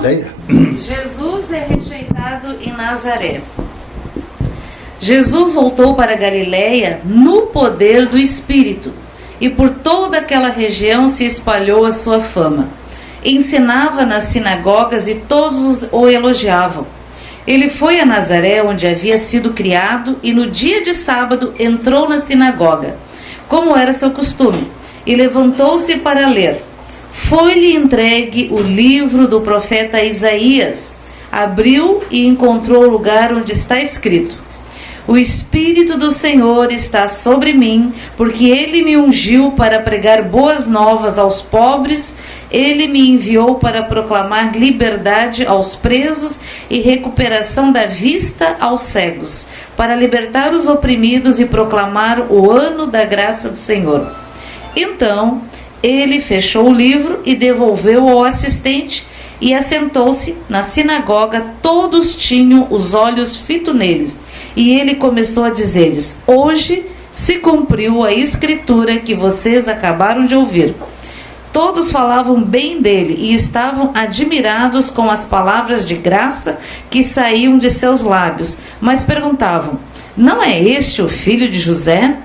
Leia. Jesus é rejeitado em Nazaré. Jesus voltou para Galiléia no poder do Espírito, e por toda aquela região se espalhou a sua fama. Ensinava nas sinagogas e todos o elogiavam. Ele foi a Nazaré, onde havia sido criado, e no dia de sábado entrou na sinagoga, como era seu costume, e levantou-se para ler. Foi-lhe entregue o livro do profeta Isaías. Abriu e encontrou o lugar onde está escrito: O Espírito do Senhor está sobre mim, porque Ele me ungiu para pregar boas novas aos pobres. Ele me enviou para proclamar liberdade aos presos e recuperação da vista aos cegos, para libertar os oprimidos e proclamar o ano da graça do Senhor. Então ele fechou o livro e devolveu ao assistente e assentou-se. Na sinagoga todos tinham os olhos fitos neles. E ele começou a dizer-lhes: Hoje se cumpriu a escritura que vocês acabaram de ouvir. Todos falavam bem dele e estavam admirados com as palavras de graça que saíam de seus lábios, mas perguntavam: Não é este o filho de José?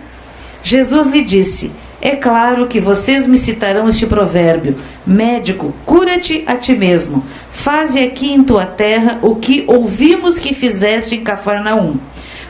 Jesus lhe disse: É claro que vocês me citarão este provérbio: Médico, cura-te a ti mesmo. Faze aqui em tua terra o que ouvimos que fizeste em Cafarnaum.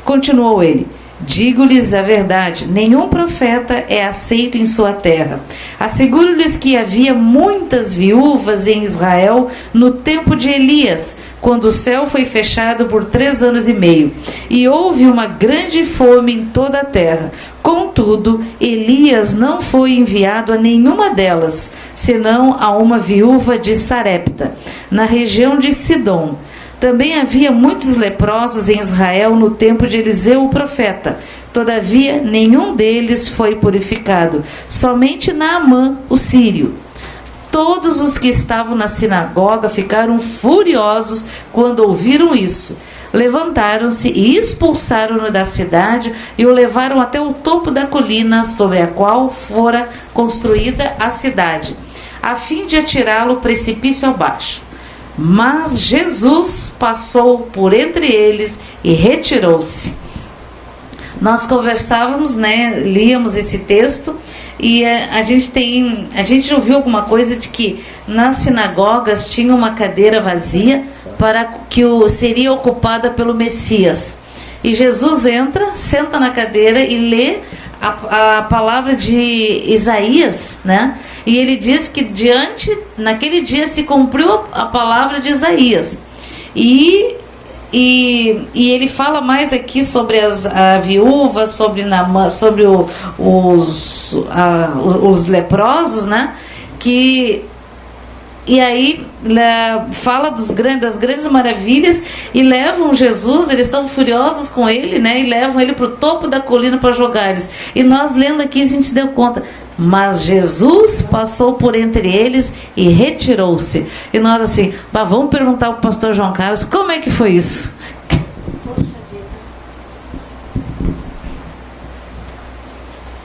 Continuou ele: Digo-lhes a verdade, nenhum profeta é aceito em sua terra. Asseguro-lhes que havia muitas viúvas em Israel no tempo de Elias, quando o céu foi fechado por 3 anos e meio, e houve uma grande fome em toda a terra. Contudo, Elias não foi enviado a nenhuma delas, senão a uma viúva de Sarepta, na região de Sidom. Também havia muitos leprosos em Israel no tempo de Eliseu o profeta. Todavia, nenhum deles foi purificado, somente Naamã, o sírio. Todos os que estavam na sinagoga ficaram furiosos quando ouviram isso. Levantaram-se e expulsaram-no da cidade e o levaram até o topo da colina sobre a qual fora construída a cidade, a fim de atirá-lo ao precipício abaixo. Mas Jesus passou por entre eles e retirou-se. Nós conversávamos, líamos esse texto e a gente ouviu alguma coisa de que nas sinagogas tinha uma cadeira vazia para que seria ocupada pelo Messias. E Jesus entra, senta na cadeira e lê a palavra de Isaías, né? E ele diz que naquele dia se cumpriu a palavra de Isaías. E ele fala mais aqui sobre a viúva, sobre os leprosos, né? E aí fala das grandes maravilhas e levam Jesus, eles estão furiosos com ele, né? E levam ele para o topo da colina para jogar eles. E nós lendo aqui a gente se deu conta: mas Jesus passou por entre eles e retirou-se. E nós assim, vamos perguntar ao pastor João Carlos, como é que foi isso?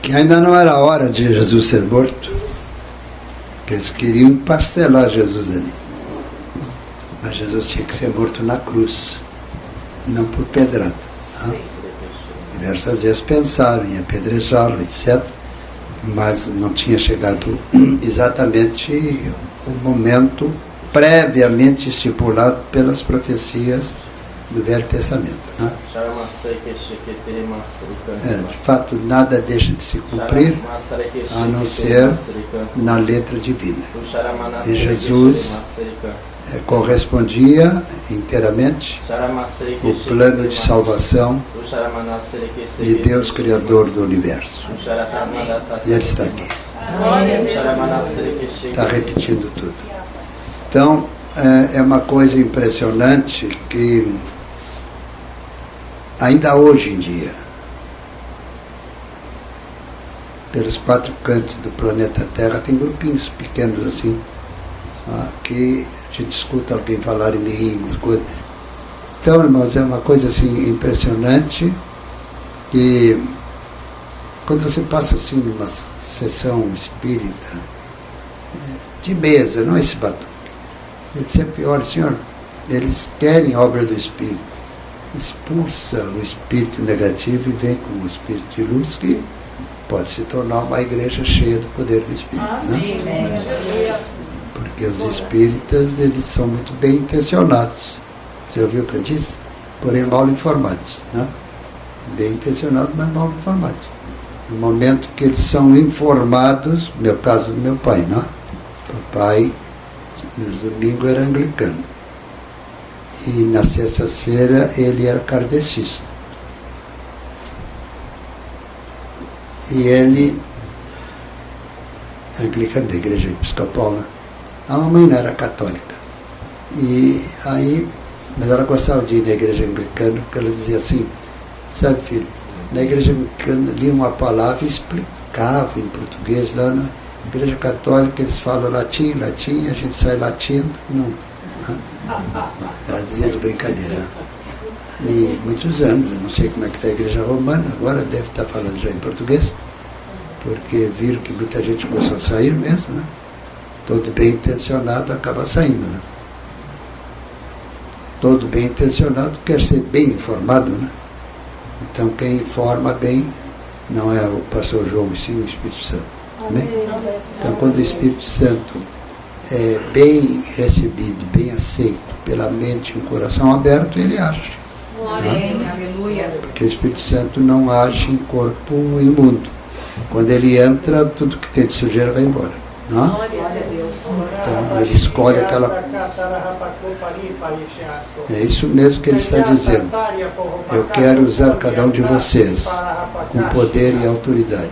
Que ainda não era hora de Jesus ser morto. Eles queriam pastelar Jesus ali. Mas Jesus tinha que ser morto na cruz, não por pedrada. Tá? Diversas vezes pensaram em apedrejá-lo, etc. Mas não tinha chegado exatamente o momento previamente estipulado pelas profecias do Velho Testamento. Né? De fato, nada deixa de se cumprir, a não ser na letra divina. E Jesus correspondia inteiramente o plano de salvação de Deus, Criador do Universo. E Ele está aqui. Está repetindo tudo. Então, é uma coisa impressionante que ainda hoje em dia, pelos 4 cantos do planeta Terra, tem grupinhos pequenos assim, que a gente escuta alguém falar em línguas, coisas. Então, irmãos, é uma coisa assim impressionante que quando você passa assim numa sessão espírita de mesa, não esse batuque, Ele sempre ora, Senhor, eles querem a obra do Espírito. Expulsa o espírito negativo e vem com o espírito de luz, que pode se tornar uma igreja cheia do poder do Espírito. Amém. Né? Porque os espíritas, eles são muito bem intencionados. Você ouviu o que eu disse? Porém mal informados. Né? Bem intencionados, mas mal informados. No momento que eles são informados, no meu caso do meu pai, né? Papai, nos domingos, era anglicano. E nas sextas-feiras ele era kardecista. E ele, anglicano da igreja episcopal, né? A mamãe não era católica. E aí, mas ela gostava de ir na igreja anglicana, porque ela dizia assim, sabe, filho, na igreja anglicana lia uma palavra e explicava em português. Lá na igreja católica eles falam latim, a gente sai latindo, não. Ela dizia de brincadeira. E muitos anos, eu não sei como é que está a igreja romana, agora deve estar falando já em português, porque viram que muita gente começou a sair mesmo, né? Todo bem intencionado acaba saindo, né? Todo bem intencionado quer ser bem informado, né? Então quem informa bem não é o pastor João, e sim o Espírito Santo. Amém? Então quando o Espírito Santo é bem recebido, bem aceito pela mente e o coração aberto, ele age. Amém. Aleluia. Porque o Espírito Santo não age em corpo imundo. Quando ele entra, tudo que tem de sujeira vai embora. Não? Então ele escolhe aquela... É isso mesmo que ele está dizendo. Eu quero usar cada um de vocês com poder e autoridade.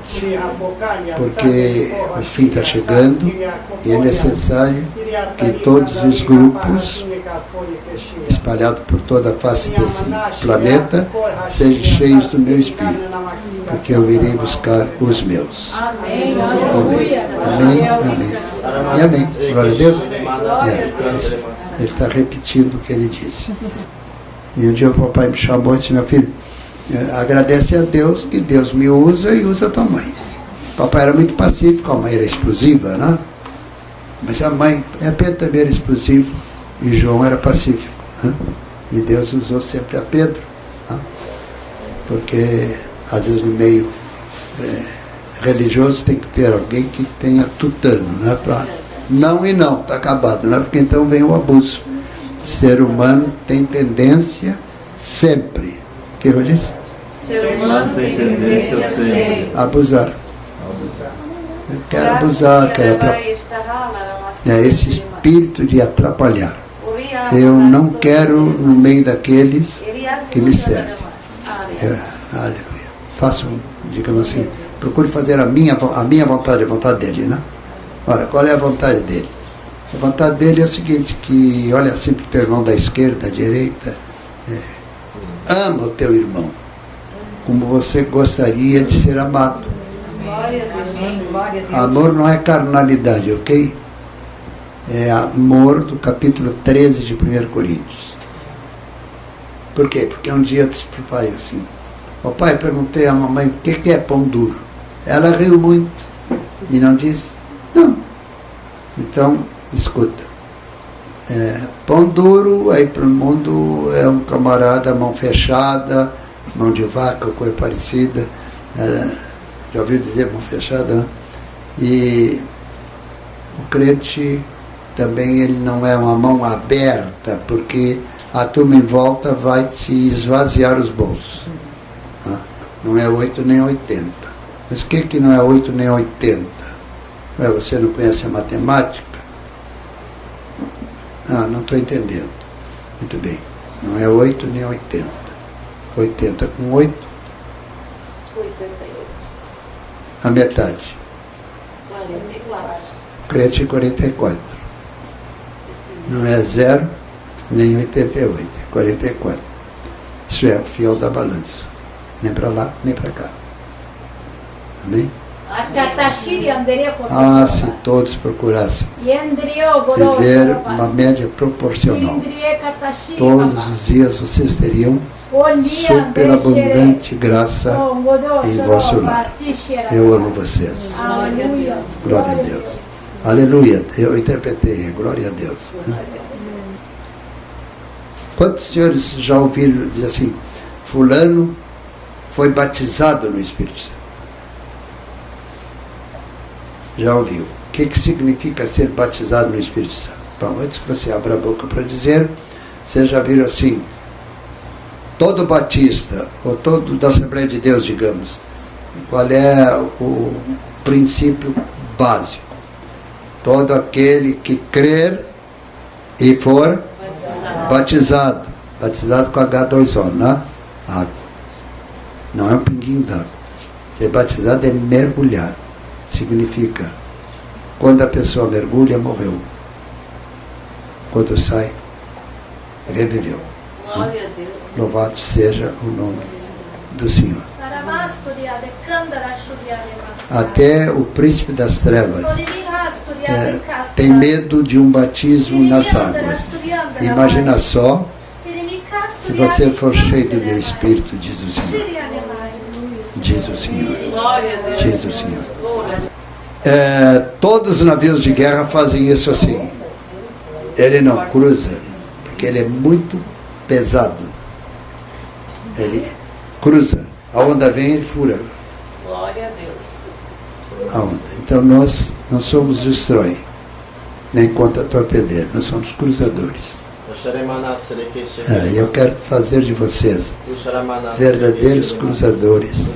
Porque o fim está chegando e é necessário que todos os grupos espalhados por toda a face desse planeta sejam cheios do meu Espírito. Porque eu irei buscar os meus. Amém. Amém. Amém. Amém. E amém. Glória a Deus. Ele está repetindo o que ele disse. E um dia o papai me chamou e disse, meu filho, agradece a Deus que Deus me usa e usa a tua mãe. O papai era muito pacífico, a mãe era explosiva, né? Mas a mãe, Pedro também era explosivo e João era pacífico. Né? E Deus usou sempre a Pedro. Né? Porque às vezes no meio religioso tem que ter alguém que tenha tutano, né? Para não e não, está acabado, né? Porque então vem o abuso. O ser humano tem tendência sempre. O que eu disse? Ser humano tem tendência sempre a abusar. Eu quero abusar, quero atrapalhar. É esse espírito de atrapalhar. Eu não quero no meio daqueles que me servem. Aleluia. Façam, digamos assim, procure fazer a minha vontade, a vontade dele, né? Ora, qual é a vontade dele? A vontade dele é o seguinte, que olha sempre o teu irmão da esquerda, da direita, ama o teu irmão, como você gostaria de ser amado. Amor não é carnalidade, ok? É amor do capítulo 13 de 1 Coríntios. Por quê? Porque um dia eu disse para o pai assim, o pai, perguntei à mamãe o que é pão duro. Ela riu muito e não disse, não. Então, escuta. Pão duro, aí para o mundo é um camarada, mão fechada, mão de vaca, ou coisa parecida. Já ouviu dizer mão fechada, né? E o crente também, ele não é uma mão aberta, porque a turma em volta vai te esvaziar os bolsos. Não é 8 nem 80. Mas o que não é 8 nem 80? Você não conhece a matemática? Não estou entendendo. Muito bem. Não é 8 nem 80. 80 com 8? 88. A metade. 44. Crente 44. Não é 0 nem 88. É 44. Isso é o fiel da balança. Nem para lá, nem para cá. Amém? Se todos procurassem viver uma média proporcional, todos os dias vocês teriam superabundante graça em vosso lar. Eu amo vocês. Glória a Deus. Aleluia. Eu interpretei. Glória a Deus. Quantos senhores já ouviram dizer assim, fulano foi batizado no Espírito Santo? Já ouviu? O que significa ser batizado no Espírito Santo? Bom, antes que você abra a boca para dizer, vocês já viram assim, todo batista, ou todo da Assembleia de Deus, digamos, qual é o princípio básico? Todo aquele que crer e for batizado. Batizado com H2O, né? Água. Não é um pinguinho d'água. Ser batizado é mergulhar. Significa, quando a pessoa mergulha, morreu. Quando sai, reviveu. Glória a Deus. Louvado seja o nome do Senhor. Até o príncipe das trevas tem medo de um batismo nas águas. Imagina só, se você for cheio do meu Espírito, diz o Senhor. Diz o Senhor. Glória a Deus. Diz o Senhor. Todos os navios de guerra fazem isso assim. Ele não cruza, porque ele é muito pesado. Ele cruza. A onda vem, ele fura. Glória a Deus. A onda. Então nós não somos destrói, nem contra torpedeiro, nós somos cruzadores. Eu quero fazer de vocês verdadeiros cruzadores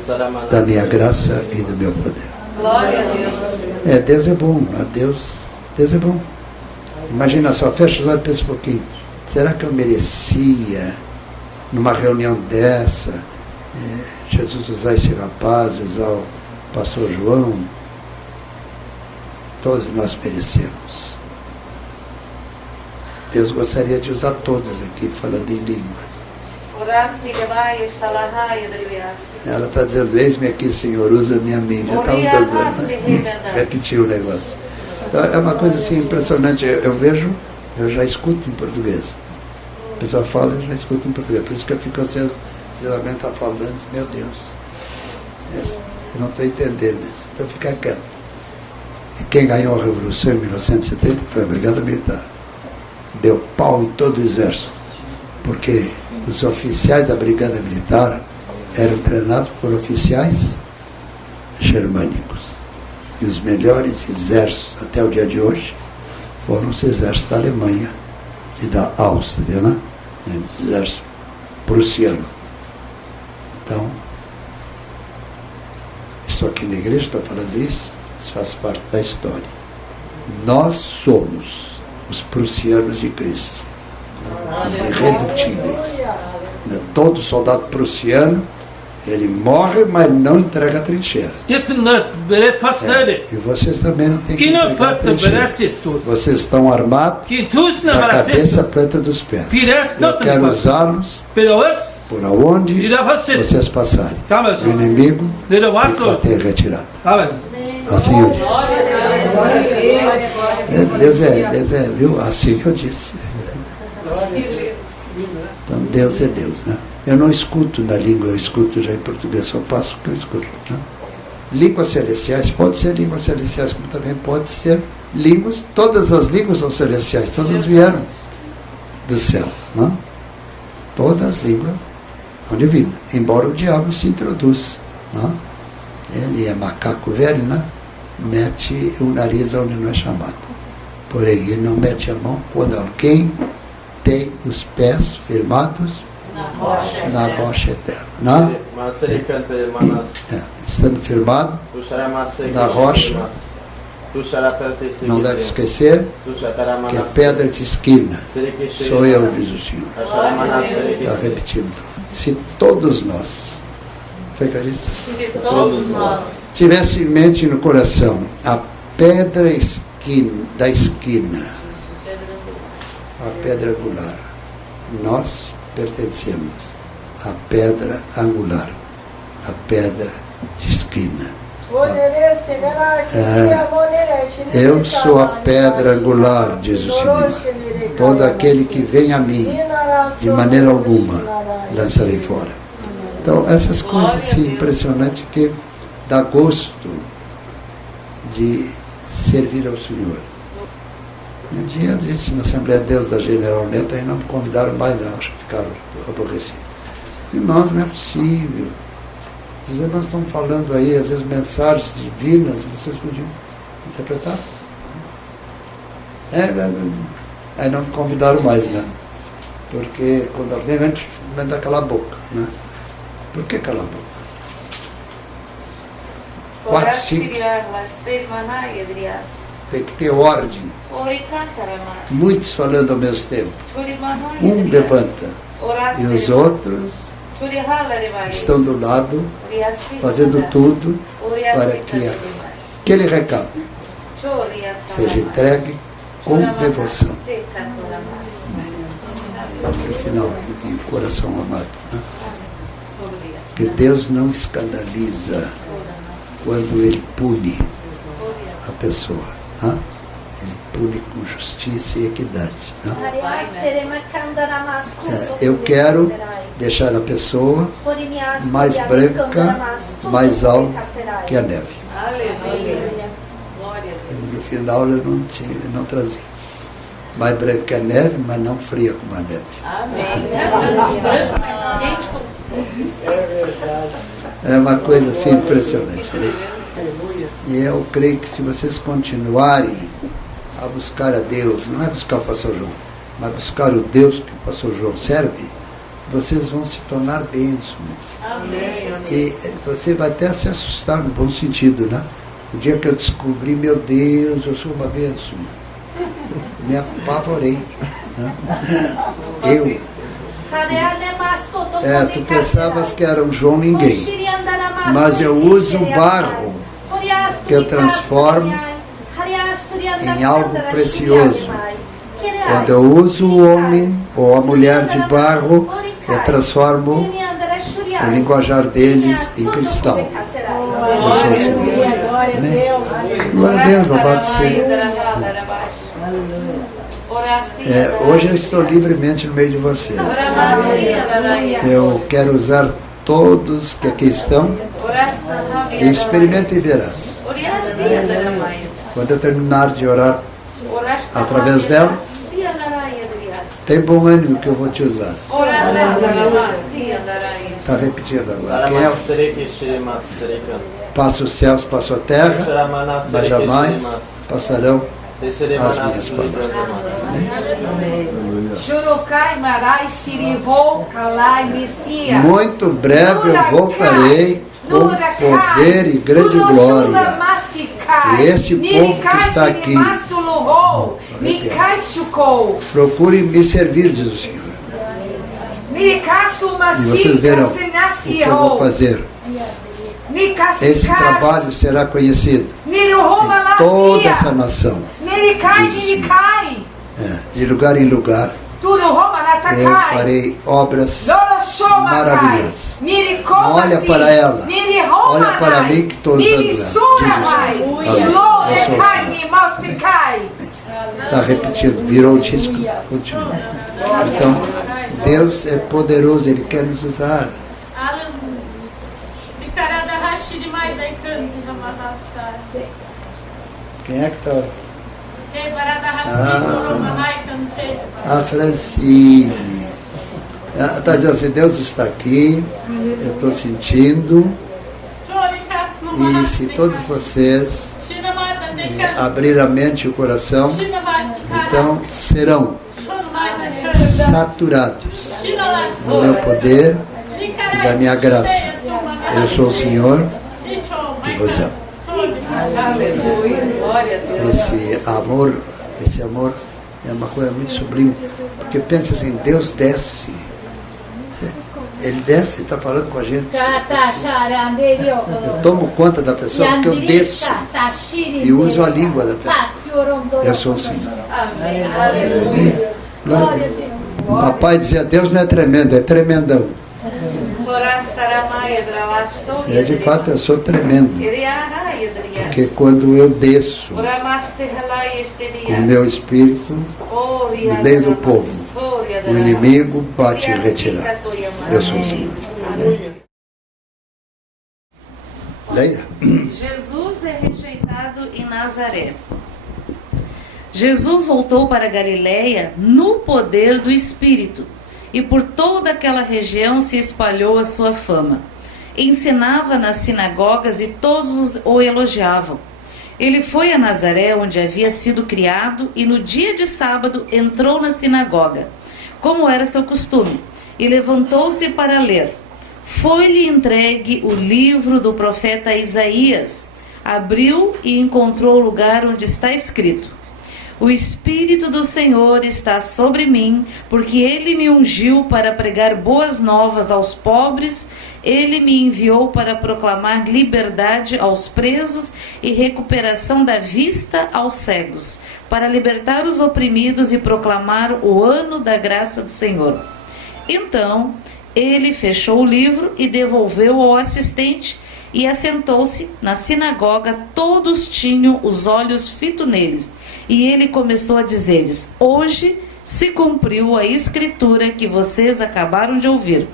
da minha graça e do meu poder. Glória a Deus. Deus é bom, Deus é bom. Imagina só, fecha os olhos e pensa um pouquinho. Será que eu merecia, numa reunião dessa, Jesus usar esse rapaz, usar o pastor João? Todos nós merecemos. Deus gostaria de usar todos aqui, falando em línguas. Ela está dizendo, eis-me aqui, Senhor, usa-me a mim. Já está usando, né? Repetiu o negócio. Então, é uma coisa assim impressionante. Eu vejo, eu já escuto em português. A pessoa fala, eu já escuto em português. Por isso que eu fico assim, às vezes alguém está falando, meu Deus, eu não estou entendendo isso. Então fica quieto. E quem ganhou a Revolução em 1970 foi a Brigada Militar. Deu pau em todo o exército, porque os oficiais da Brigada Militar eram treinados por oficiais germânicos. E os melhores exércitos até o dia de hoje foram os exércitos da Alemanha e da Áustria, né? O exército prussiano. Então, estou aqui na igreja, estou falando isso, isso faz parte da história. Nós somos os prussianos de Cristo, os irredutíveis. Todo soldado prussiano, ele morre, mas não entrega a trincheira. E vocês também não têm que entregar a trincheira. Vocês estão armados da cabeça à planta dos pés. Eu quero usá-los por aonde vocês passarem. O inimigo vai ter retirado. Assim eu disse. Deus é, viu? Assim eu disse. Então Deus é Deus, né? Eu não escuto na língua, eu escuto já em português, só passo o que eu escuto. Né? Línguas celestiais, pode ser línguas celestiais, como também pode ser línguas, todas as línguas são celestiais, todas vieram do céu. Né? Todas as línguas são divinas, embora o diabo se introduza. Né? Ele é macaco velho, né? Mete o nariz onde não é chamado. Porém, ele não mete a mão quando alguém tem os pés firmados na rocha eterna. Né? Estando firmado na rocha, não deve esquecer que a pedra de esquina sou eu, diz o Senhor. Está repetindo. Se todos nós, tivesse em mente e no coração a pedra da esquina, a pedra angular, nós pertencemos à pedra angular, à pedra de esquina. Eu sou a pedra angular, diz o Senhor. Todo aquele que vem a mim, de maneira alguma, lançarei fora. Então, essas coisas assim, impressionantes que dá gosto de servir ao Senhor. Um dia eu disse na Assembleia de Deus da General Neto, aí não me convidaram mais não, acho que ficaram aborrecidos. Irmãos, não é possível. Os irmãos estão falando aí, às vezes, mensagens divinas, vocês podiam interpretar? Aí não me convidaram mais, né? Porque quando alguém manda calar a boca, né? Por que calar a boca? 4, 5. Tem que ter ordem. Muitos falando ao mesmo tempo. Um levanta e os outros estão do lado, fazendo tudo para que aquele recado seja entregue com devoção. No final, e o coração amado. Né? Que Deus não escandaliza quando Ele pune a pessoa. Né? Ele pune com justiça e equidade. Né? Eu quero deixar a pessoa mais branca, mais alta que a neve. No final eu não trazia. Mais branca que a neve, mas não fria como a neve. Amém. É uma coisa assim impressionante. Né? E eu creio que se vocês continuarem a buscar a Deus, não é buscar o pastor João, mas buscar o Deus que o pastor João serve, vocês vão se tornar bênçãos. E você vai até se assustar no bom sentido, né? O dia que eu descobri, meu Deus, eu sou uma bênção. Me apavorei. Né? Tu pensavas que era um João ninguém, mas eu uso o barro que eu transformo em algo precioso. Quando eu uso o homem ou a mulher de barro, eu transformo o linguajar deles em cristal. Eu sou o Senhor. Glória a Deus, louvado seja. Hoje eu estou livremente no meio de vocês. Eu quero usar todos que aqui estão e experimenta e verás. Quando eu terminar de orar através dela, tem bom ânimo que eu vou te usar. Está repetindo agora. Quem é? Passa os céus, passa a terra, mas jamais passarão as minhas palavras. Muito breve eu voltarei com poder e grande glória. E este povo que está aqui, procure me servir, diz o Senhor. E vocês verão o que eu vou fazer. Esse trabalho será conhecido em toda essa nação. De lugar em lugar, eu farei obras maravilhosas. Não olha para ela, olha para mim que estou usando ela. Diz o Senhor. Está repetindo, virou o disco, continua. Então, Deus é poderoso, Ele quer nos usar. Quem é que está? A Francine. Está dizendo assim, Deus está aqui, eu estou sentindo. E se todos vocês abrir a mente e o coração, então serão saturados no meu poder e da minha graça. Eu sou o Senhor e vos amo. Aleluia, glória a Deus. Esse amor é uma coisa muito sublime, porque pensa assim, Deus desce. Ele desce e está falando com a gente. Eu tomo conta da pessoa porque eu desço e uso a língua da pessoa. Eu sou o Senhor. Amém. Aleluia. O papai dizia, Deus não é tremendo, é tremendão. E de fato eu sou tremendo. Porque quando eu desço com o meu espírito no meio do povo, o inimigo bate em retirada. Eu sou o Senhor. Leia. Jesus é rejeitado em Nazaré. Jesus voltou para Galiléia no poder do Espírito, e por toda aquela região se espalhou a sua fama. Ensinava nas sinagogas e todos o elogiavam. Ele foi a Nazaré, onde havia sido criado, e no dia de sábado entrou na sinagoga, como era seu costume, e levantou-se para ler. Foi-lhe entregue o livro do profeta Isaías. Abriu e encontrou o lugar onde está escrito: O Espírito do Senhor está sobre mim, porque Ele me ungiu para pregar boas novas aos pobres. Ele me enviou para proclamar liberdade aos presos e recuperação da vista aos cegos, para libertar os oprimidos e proclamar o ano da graça do Senhor. Então, ele fechou o livro e devolveu ao assistente e assentou-se na sinagoga. Todos tinham os olhos fitos neles. E ele começou a dizer-lhes: Hoje se cumpriu a escritura que vocês acabaram de ouvir.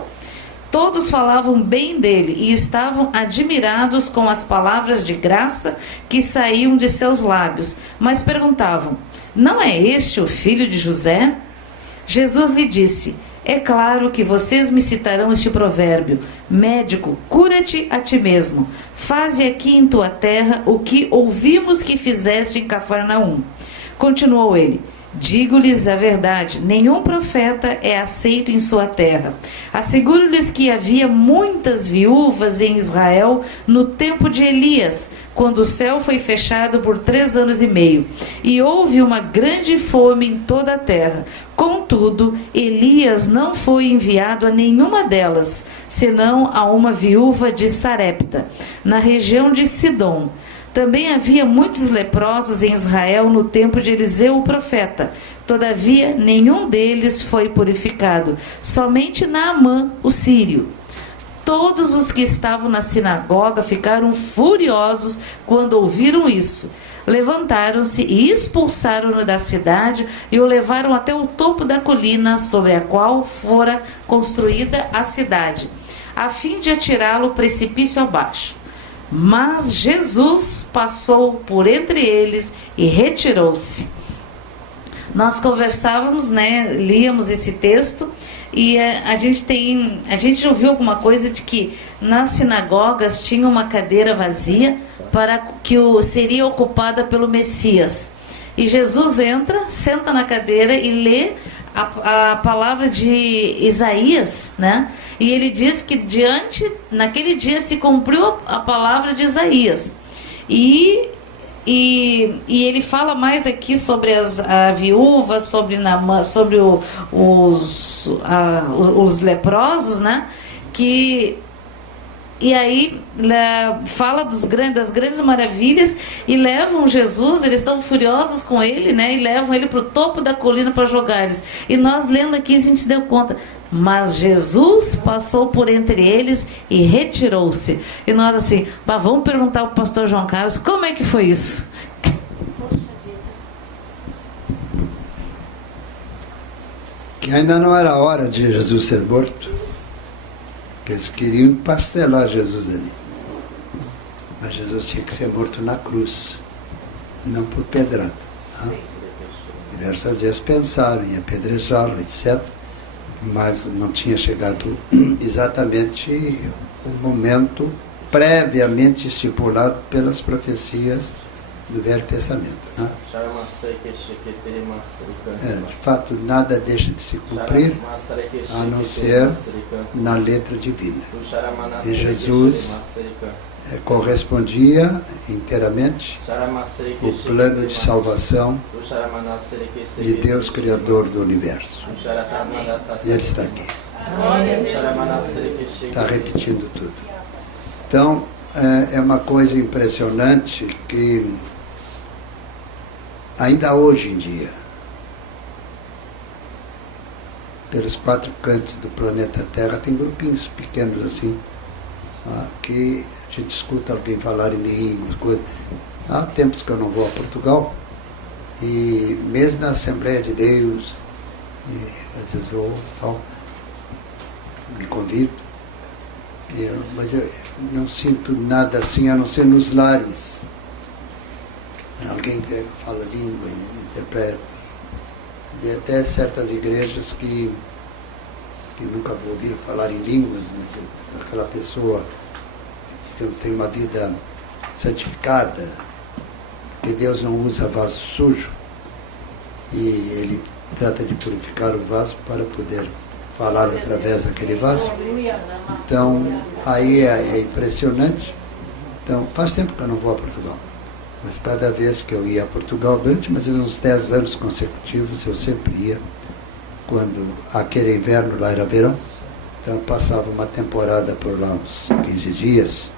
Todos falavam bem dele e estavam admirados com as palavras de graça que saíam de seus lábios, mas perguntavam: Não é este o filho de José? Jesus lhe disse: É claro que vocês me citarão este provérbio: Médico, cura-te a ti mesmo. Faze aqui em tua terra o que ouvimos que fizeste em Cafarnaum. Continuou ele: Digo-lhes a verdade, nenhum profeta é aceito em sua terra. Asseguro-lhes que havia muitas viúvas em Israel no tempo de Elias, quando o céu foi fechado por 3 anos e meio, e houve uma grande fome em toda a terra. Contudo, Elias não foi enviado a nenhuma delas, senão a uma viúva de Sarepta, na região de Sidom. Também havia muitos leprosos em Israel no tempo de Eliseu o profeta. Todavia, nenhum deles foi purificado, somente Naamã, o sírio. Todos os que estavam na sinagoga ficaram furiosos quando ouviram isso. Levantaram-se e expulsaram-no da cidade e o levaram até o topo da colina sobre a qual fora construída a cidade, a fim de atirá-lo precipício abaixo. Mas Jesus passou por entre eles e retirou-se. Nós conversávamos, né, líamos esse texto e a gente ouviu alguma coisa de que nas sinagogas tinha uma cadeira vazia para que seria ocupada pelo Messias. E Jesus entra, senta na cadeira e lê a palavra de Isaías, né? E ele diz que naquele dia se cumpriu a palavra de Isaías. E ele fala mais aqui sobre a viúva, sobre os leprosos, né? E aí fala das grandes maravilhas e levam Jesus, eles estão furiosos com ele, né? E levam ele para o topo da colina para jogar eles. E nós lendo aqui a gente se deu conta. Mas Jesus passou por entre eles e retirou-se. E nós assim, vamos perguntar ao pastor João Carlos, como é que foi isso? Que ainda não era hora de Jesus ser morto. Eles queriam empastelar Jesus ali. Mas Jesus tinha que ser morto na cruz, não por pedrada. Tá? Diversas vezes pensaram em apedrejá-lo, etc. Mas não tinha chegado exatamente o momento previamente estipulado pelas profecias do Velho Testamento. Né? De fato, nada deixa de se cumprir, a não ser na letra divina. E Jesus correspondia inteiramente o plano de salvação de Deus, Criador do Universo. E Ele está aqui. Está repetindo tudo. Então, é uma coisa impressionante que ainda hoje em dia, pelos 4 cantos do planeta Terra, tem grupinhos pequenos assim, que a gente escuta alguém falar em línguas, coisas. Há tempos que eu não vou a Portugal, e mesmo na Assembleia de Deus, e às vezes vou, tal, me convido, mas eu não sinto nada assim, a não ser nos lares. Alguém pega, fala língua e interpreta. E até certas igrejas que nunca ouviram falar em línguas, mas aquela pessoa que tem uma vida santificada, que Deus não usa vaso sujo, e Ele trata de purificar o vaso para poder falar através daquele vaso. Então, aí é impressionante. Então, faz tempo que eu não vou a Portugal. Mas cada vez que eu ia a Portugal, durante mais ou menos uns 10 anos consecutivos, eu sempre ia. Quando aquele inverno lá era verão, então eu passava uma temporada por lá, uns 15 dias.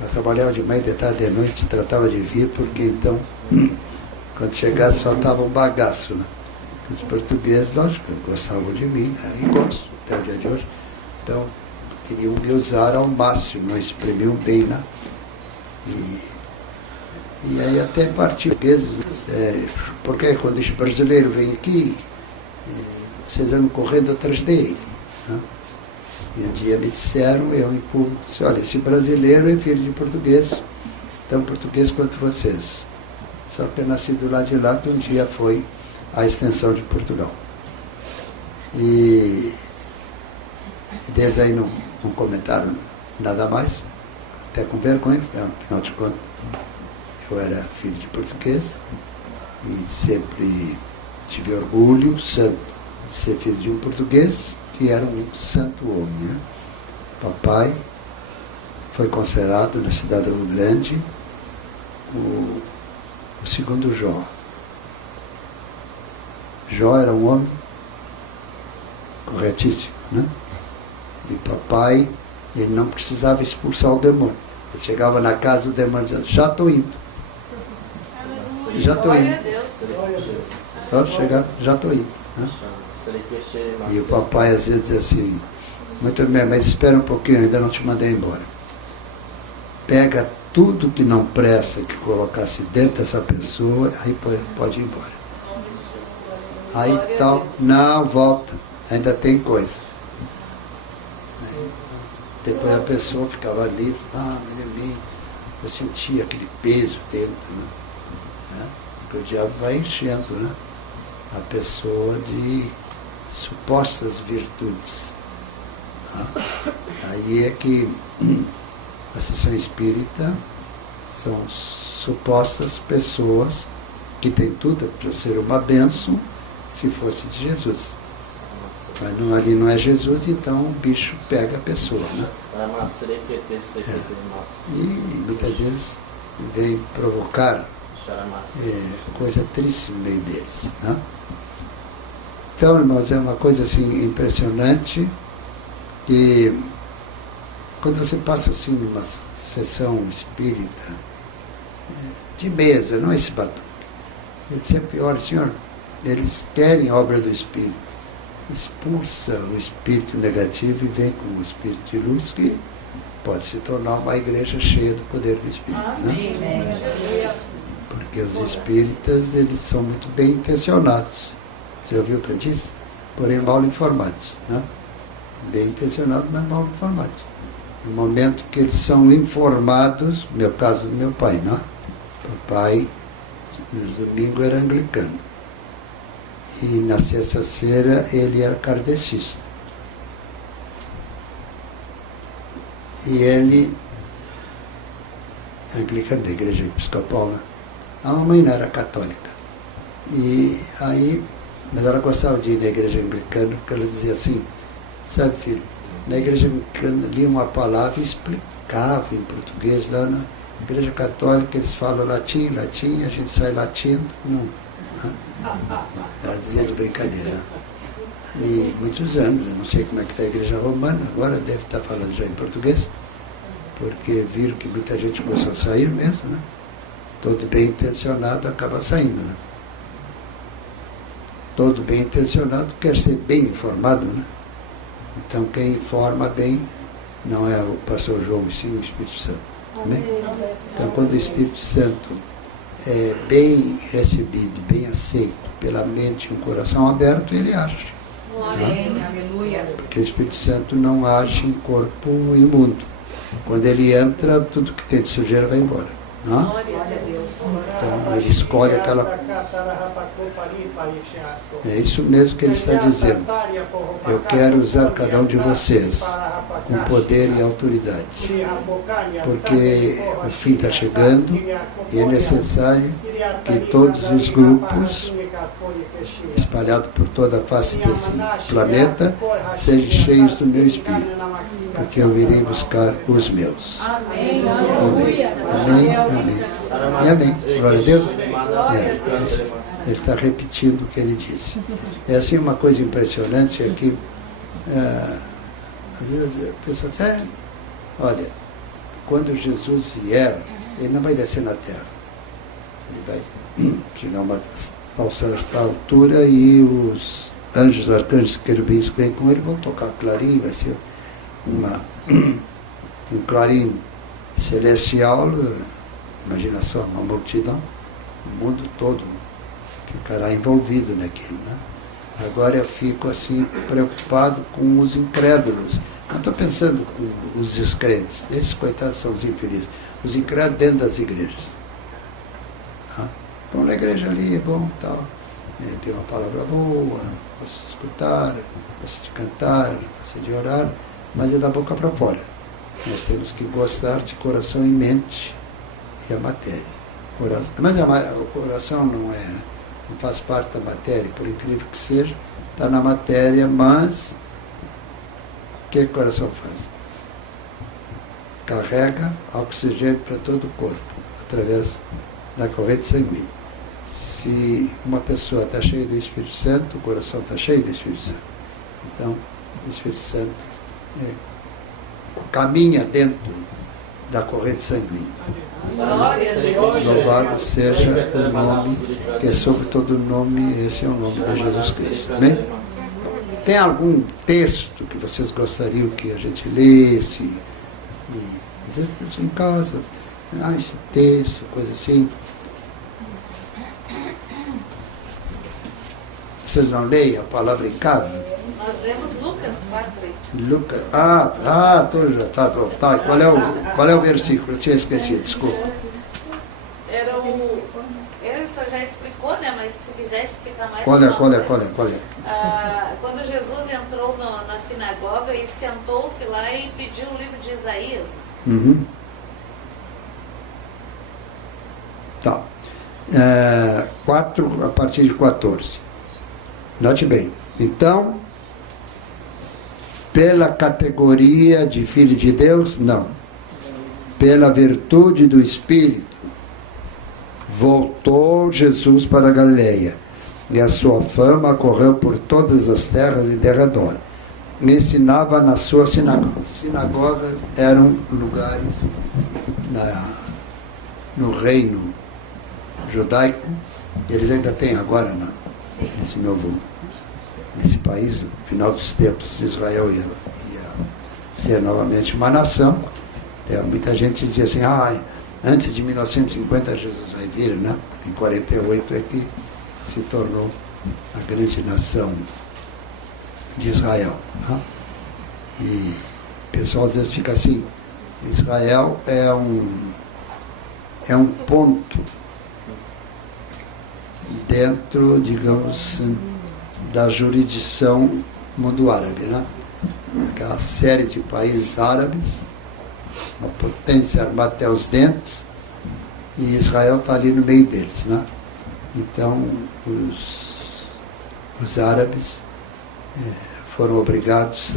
Eu trabalhava de manhã, de tarde, de noite, tratava de vir, porque então, quando chegasse, só estava um bagaço, né? Os portugueses, lógico, gostavam de mim, né? E gosto até o dia de hoje. Então, queriam me usar ao máximo, não exprimiam bem, né? E aí até partiu portugueses, porque quando esse brasileiro vem aqui, vocês andam correndo atrás dele, né? E um dia me disseram, eu em público, disse, olha, esse brasileiro é filho de português, tão português quanto vocês. Só que é nascido lá de lá, que um dia foi a extensão de Portugal. E desde aí não comentaram nada mais, até com vergonha, afinal de contas, eu era filho de português e sempre tive orgulho santo de ser filho de um português que era um santo homem, né? Papai foi considerado na cidade do Rio Grande o segundo Jó. Jó era um homem corretíssimo, né? E papai, ele não precisava expulsar o demônio. Ele chegava na casa, o demônio dizia, já estou indo. Já estou indo. Só chegar, já estou indo. Né? E o papai às vezes dizia assim, muito bem, mas espera um pouquinho, ainda não te mandei embora. Pega tudo que não presta, que colocasse dentro dessa pessoa, aí pode ir embora. Aí tal, não, volta, ainda tem coisa. Aí, depois a pessoa ficava livre, mas eu sentia aquele peso dentro, né? Porque o diabo vai enchendo, né? A pessoa de supostas virtudes. Tá? Aí é que a sessão espírita são supostas pessoas que têm tudo para ser uma bênção se fosse de Jesus. Mas não, ali não é Jesus, então o bicho pega a pessoa, né? E muitas vezes vem provocar coisa triste no meio deles, né? Então, irmãos, é uma coisa assim impressionante que quando você passa assim numa sessão espírita de mesa, não é esse batom, ele sempre olha, senhor, eles querem a obra do Espírito, expulsa o espírito negativo e vem com o espírito de luz que pode se tornar uma igreja cheia do poder do Espírito, né? Porque os espíritas, eles são muito bem intencionados. Você ouviu o que eu disse? Porém mal informados, né? Bem intencionados, mas mal informados. No momento que eles são informados, no meu caso do meu pai, né? Papai, nos domingos era anglicano. E nas sextas-feiras ele era kardecista. E ele, anglicano da igreja episcopal, né? A mamãe não era católica. E aí, mas ela gostava de ir na igreja anglicana, porque ela dizia assim, sabe, filho, na igreja anglicana lia uma palavra e explicava em português. Lá na igreja católica eles falam latim, a gente sai latindo, não. Ela dizia de brincadeira. E muitos anos, eu não sei como é que está a igreja romana, agora deve estar falando já em português, porque viram que muita gente começou a sair mesmo, né? Todo bem intencionado acaba saindo, né? Todo bem intencionado quer ser bem informado, né? Então quem informa bem não é o pastor João, e sim o Espírito Santo. Amém? Então quando o Espírito Santo é bem recebido, bem aceito pela mente e um coração aberto, ele age. Né? Porque o Espírito Santo não age em corpo imundo. Quando ele entra, tudo que tem de sujeira vai embora. Né? Então, Ele escolhe aquela... É isso mesmo que ele está dizendo. Eu quero usar cada um de vocês com poder e autoridade. Porque o fim está chegando e é necessário que todos os grupos espalhados por toda a face desse planeta sejam cheios do meu Espírito. Porque eu irei buscar os meus. Amém. Amém. Amém. Amém. E amém. Glória a Deus. Ele está repetindo o que ele disse. É assim uma coisa impressionante é que às vezes a pessoa diz, olha, quando Jesus vier, ele não vai descer na terra. Ele vai chegar a uma certa altura e os anjos, arcanjos, querubins que vêm com ele vão tocar clarim, vai ser um clarim celestial, imagina só, uma multidão, o mundo todo ficará envolvido naquilo, né? Agora eu fico assim preocupado com os incrédulos. Não estou pensando com os descrentes, esses coitados são os infelizes, os incrédulos dentro das igrejas. Tá? Bom, na igreja ali é bom, tal, tem uma palavra boa, posso escutar, posso cantar, posso de orar, mas é da boca para fora. Nós temos que gostar de coração e mente e a matéria. Mas o coração não faz parte da matéria, por incrível que seja, está na matéria, mas o que o coração faz? Carrega oxigênio para todo o corpo, através da corrente sanguínea. Se uma pessoa está cheia do Espírito Santo, o coração está cheio do Espírito Santo. Então, o Espírito Santo caminha dentro da corrente sanguínea. Louvado seja o nome, que é sobre todo nome, esse é o nome de Jesus Cristo. Amém? Tem algum texto que vocês gostariam que a gente lesse? Às vezes em casa, esse texto, coisa assim. Vocês não leem a palavra em casa? Nós lemos Lucas 4. Lucas, tá. Qual é o versículo? Eu tinha esquecido, desculpa. Era o... Ele só já explicou, né? Mas se quiser explicar mais... Qual é? Quando Jesus entrou na sinagoga e sentou-se lá e pediu o livro de Isaías. Uhum. Tá. 4, a partir de 14. Note bem. Então, pela categoria de filho de Deus, não. Pela virtude do Espírito, voltou Jesus para a Galileia, e a sua fama correu por todas as terras e derredor. Ensinava na sua sinagoga. Sinagogas eram lugares no reino judaico, eles ainda têm agora nesse país, no final dos tempos, Israel ia ser novamente uma nação. Muita gente dizia assim, antes de 1950 Jesus vai vir, né? Em 48 é que se tornou a grande nação de Israel. Né? E o pessoal às vezes fica assim, Israel é um ponto dentro, digamos, da jurisdição mundo árabe, né? Aquela série de países árabes, uma potência armada até os dentes, e Israel está ali no meio deles, né? Então, os árabes foram obrigados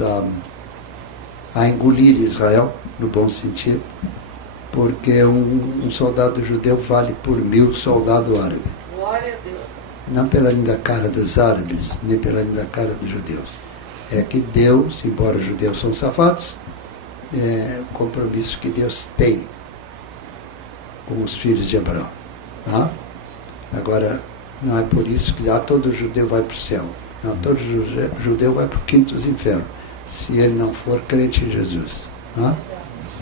a engolir Israel, no bom sentido, porque um soldado judeu vale por 1000 soldados árabes. Glória a Deus. Não pela linda cara dos árabes, nem pela linda cara dos judeus. É que Deus, embora os judeus são safados, o compromisso que Deus tem com os filhos de Abraão. Tá? Agora, não é por isso que todo judeu vai para o céu. Não, todo judeu vai para o quinto dos infernos, se ele não for crente em Jesus. Tá?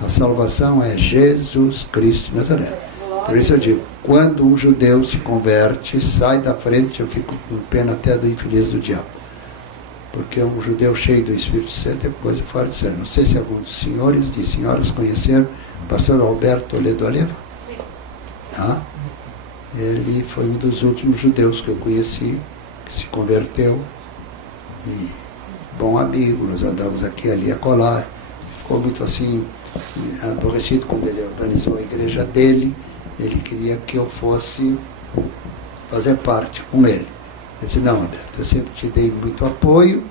A salvação é Jesus Cristo de Nazaré. Por isso eu digo, quando um judeu se converte, sai da frente, eu fico com pena até do infeliz do diabo. Porque um judeu cheio do Espírito Santo é coisa fora de sério. Não sei se alguns dos senhores e senhoras conheceram o pastor Alberto Toledo Oliva. Sim. Tá? ele foi um dos últimos judeus que eu conheci, que se converteu, e bom amigo, nós andamos aqui, ali, acolá. Ficou muito assim, aborrecido quando ele organizou a igreja dele. Ele queria que eu fosse fazer parte com ele. Eu disse, não, Alberto, eu sempre te dei muito apoio,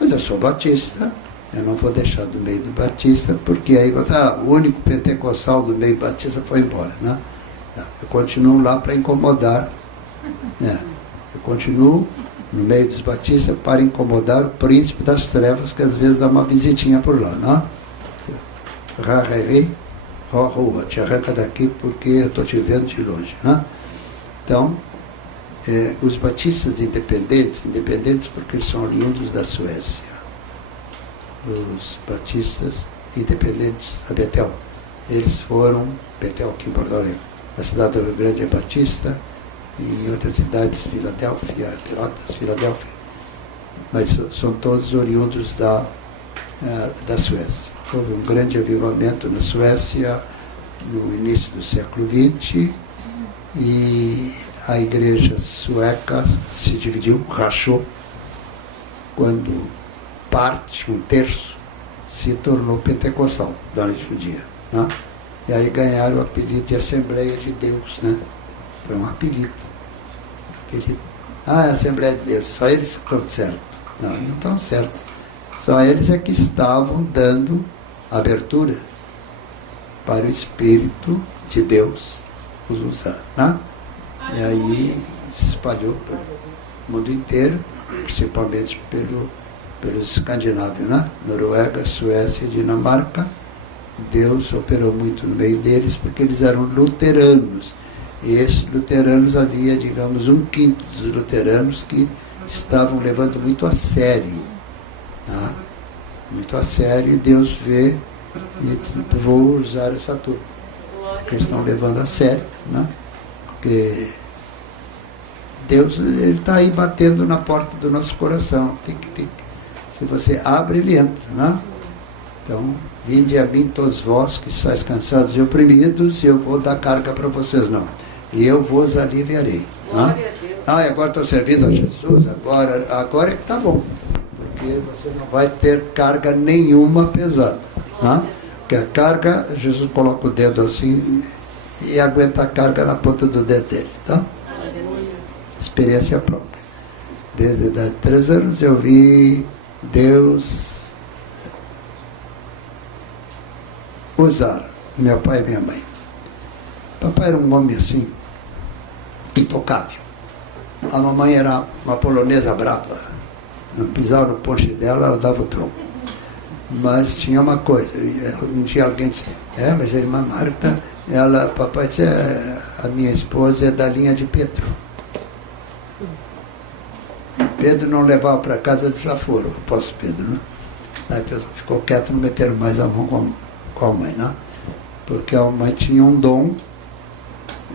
mas eu sou batista, eu não vou deixar do meio do batista, porque aí o único pentecostal do meio batista foi embora, né? Não, eu continuo lá para incomodar, né? Eu continuo no meio dos batistas para incomodar o príncipe das trevas, que às vezes dá uma visitinha por lá, né? Rua, te arranca daqui porque eu estou te vendo de longe, né? Então, os batistas independentes porque eles são oriundos da Suécia. Os batistas independentes da Betel, eles foram, Betel aqui em Porto Alegre, a cidade do Rio Grande é batista, e em outras cidades, Filadélfia, Pelotas, Filadélfia, mas são todos oriundos da Suécia. Houve um grande avivamento na Suécia no início do século XX, e a igreja sueca se dividiu, rachou, quando parte, um terço, se tornou pentecostal durante o dia, né? E aí ganharam o apelido de Assembleia de Deus, né? Foi um apelido. Ah, é a Assembleia de Deus, só eles estão certos. Não, não estão certos. Só eles é que estavam dando abertura para o Espírito de Deus os usar, né? E aí se espalhou pelo mundo inteiro, principalmente pelos escandinavos, né? Noruega, Suécia e Dinamarca. Deus operou muito no meio deles porque eles eram luteranos. E esses luteranos, havia, digamos, 1/5 dos luteranos que estavam levando muito a sério, né? Muito a sério, e Deus vê e vou usar essa turma, que eles estão levando a sério, né? Porque Deus está aí batendo na porta do nosso coração. Se você abre, ele entra, né? Então, vinde a mim todos vós que estáis cansados e oprimidos, e eu vou dar carga para vocês, não. E eu vos aliviarei. Glória Né? a Deus. Ah, agora estou servindo a Jesus, agora é que está bom. Porque você não vai ter carga nenhuma pesada. Né? Porque a carga, Jesus coloca o dedo assim e aguenta a carga na ponta do dedo dele. Tá? Experiência própria. Desde 3 anos eu vi Deus usar meu pai e minha mãe. Papai era um homem assim, intocável. A mamãe era uma polonesa brava. Não pisava no ponche dela, ela dava o tronco. Mas tinha uma coisa, um dia alguém disse, mas a irmã Marta, papai disse, a minha esposa é da linha de Pedro. Pedro não levava para casa desaforo, o apóstolo Pedro, né? Aí a pessoa ficou quieto, não meteram mais a mão com a mãe, né? Porque a mãe tinha um dom,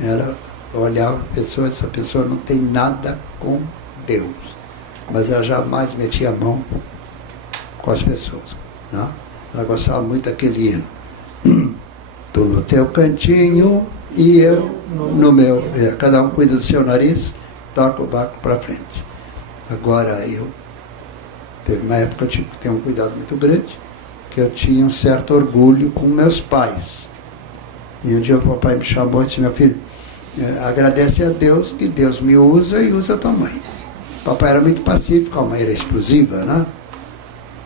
ela olhava para a pessoa, essa pessoa não tem nada com Deus, mas ela jamais metia a mão com as pessoas, né? Ela gostava muito daquele hino, tu no teu cantinho e eu no meu, cada um cuida do seu nariz, toca o barco para frente. Agora teve uma época que eu tive que ter um cuidado muito grande, que eu tinha um certo orgulho com meus pais. E um dia o papai me chamou e disse, meu filho, agradece a Deus que Deus me usa e usa a tua mãe. O papai era muito pacífico, a mãe era explosiva, né?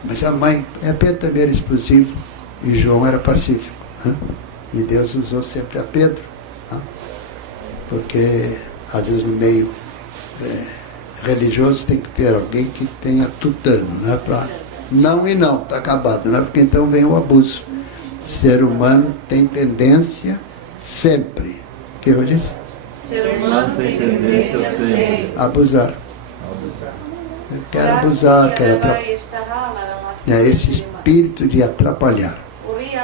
Mas a mãe, Pedro também era explosivo e João era pacífico, né? E Deus usou sempre a Pedro, né? Porque às vezes no meio religioso tem que ter alguém que tenha tutano, né? Para não e não, está acabado, né? Porque então vem o abuso. O ser humano tem tendência sempre, o que eu disse? Ser humano tem tendência sempre a abusar. Eu quero abusar, quero atrapalhar. Esse espírito de atrapalhar.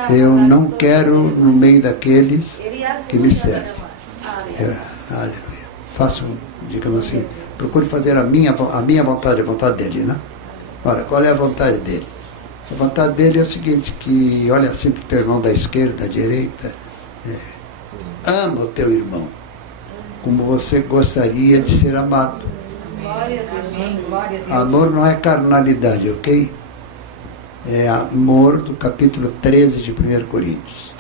Eu não quero no meio daqueles que me servem. Aleluia. Faço, digamos assim, procure fazer a minha vontade, a vontade dele, né? Ora, qual é a vontade dele? A vontade dele é o seguinte, que olha sempre o teu irmão da esquerda, da direita, ama o teu irmão. como você gostaria de ser amado. Glória a Deus. Amém. Glória a Deus. Amor não é carnalidade, ok? É amor do capítulo 13 de 1 Coríntios.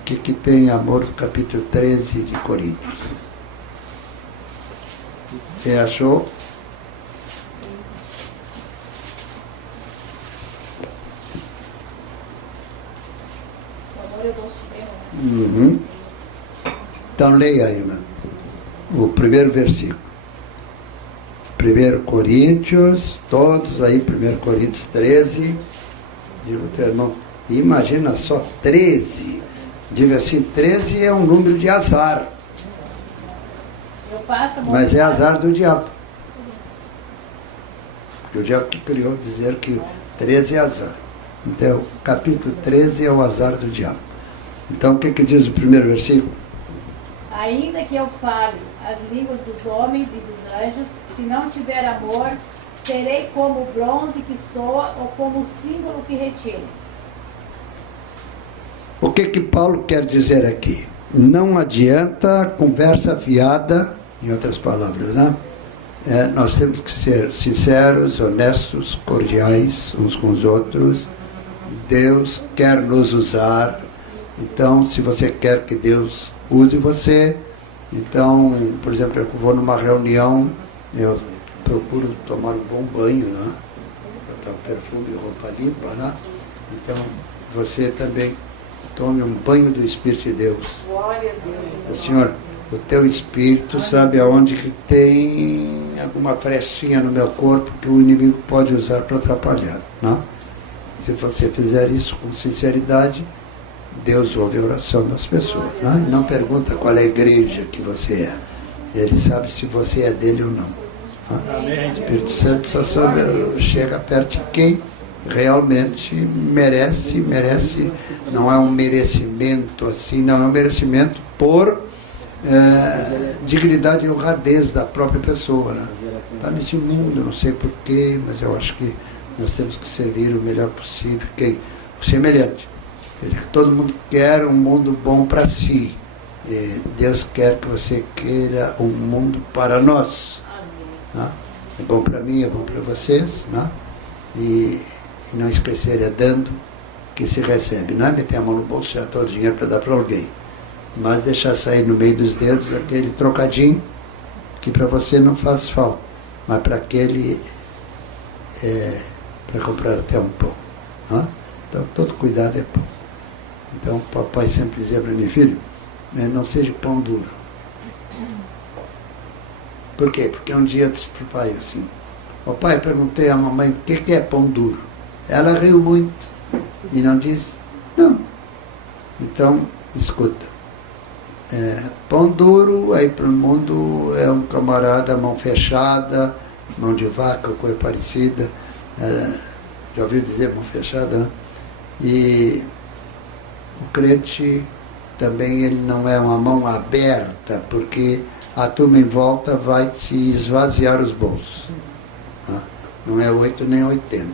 O que tem amor do capítulo 13 de Coríntios? Quem achou? Uhum. Então leia aí, irmã, o primeiro versículo. 1 Coríntios, todos aí, 1 Coríntios 13. Diga o teu irmão, imagina só, 13. Diga assim, 13 é um número de azar. Mas é azar do diabo. Porque o diabo que criou dizer que 13 é azar. Então, capítulo 13 é o azar do diabo. Então, o que diz o primeiro versículo? Ainda que eu fale as línguas dos homens e dos anjos, se não tiver amor, serei como o bronze que soa ou como o símbolo que retine. O que Paulo quer dizer aqui? Não adianta conversa fiada, em outras palavras, né? Nós temos que ser sinceros, honestos, cordiais uns com os outros. Deus quer nos usar. Então, se você quer que Deus use você, então, por exemplo, eu vou numa reunião, eu procuro tomar um bom banho, né? Botar um perfume e roupa limpa, né? Então, você também tome um banho do Espírito de Deus. Glória a Deus. Senhor, o teu Espírito sabe aonde que tem alguma frestinha no meu corpo que o inimigo pode usar para atrapalhar, né? Se você fizer isso com sinceridade, Deus ouve a oração das pessoas, né? Não pergunta qual é a igreja que você é. Ele sabe se você é dele ou não. Né? O Espírito Santo só chega perto de quem realmente merece, não é um merecimento assim, não é um merecimento por dignidade e honradez da própria pessoa, né? Está nesse mundo, não sei porquê, mas eu acho que nós temos que servir o melhor possível, o semelhante. Todo mundo quer um mundo bom para si. Deus quer que você queira um mundo para nós. Né? É bom para mim, é bom para vocês, né? E não esquecer, é dando que se recebe. Não é meter a mão no bolso e tirar todo o dinheiro para dar para alguém, mas deixar sair no meio dos dedos aquele trocadinho que para você não faz falta, mas para aquele para comprar até um pão. Né? Então todo cuidado é pão. Então o papai sempre dizia para mim, filho, não seja pão duro. Por quê? Porque um dia eu disse para o pai assim, papai, perguntei à mamãe o que é pão duro. Ela riu muito e não disse, não. Então, escuta, pão duro aí para o mundo é um camarada, mão fechada, mão de vaca, coisa parecida, já ouviu dizer mão fechada, né? E o crente também ele não é uma mão aberta, porque a turma em volta vai te esvaziar os bolsos. Né? Não é 8 nem 80.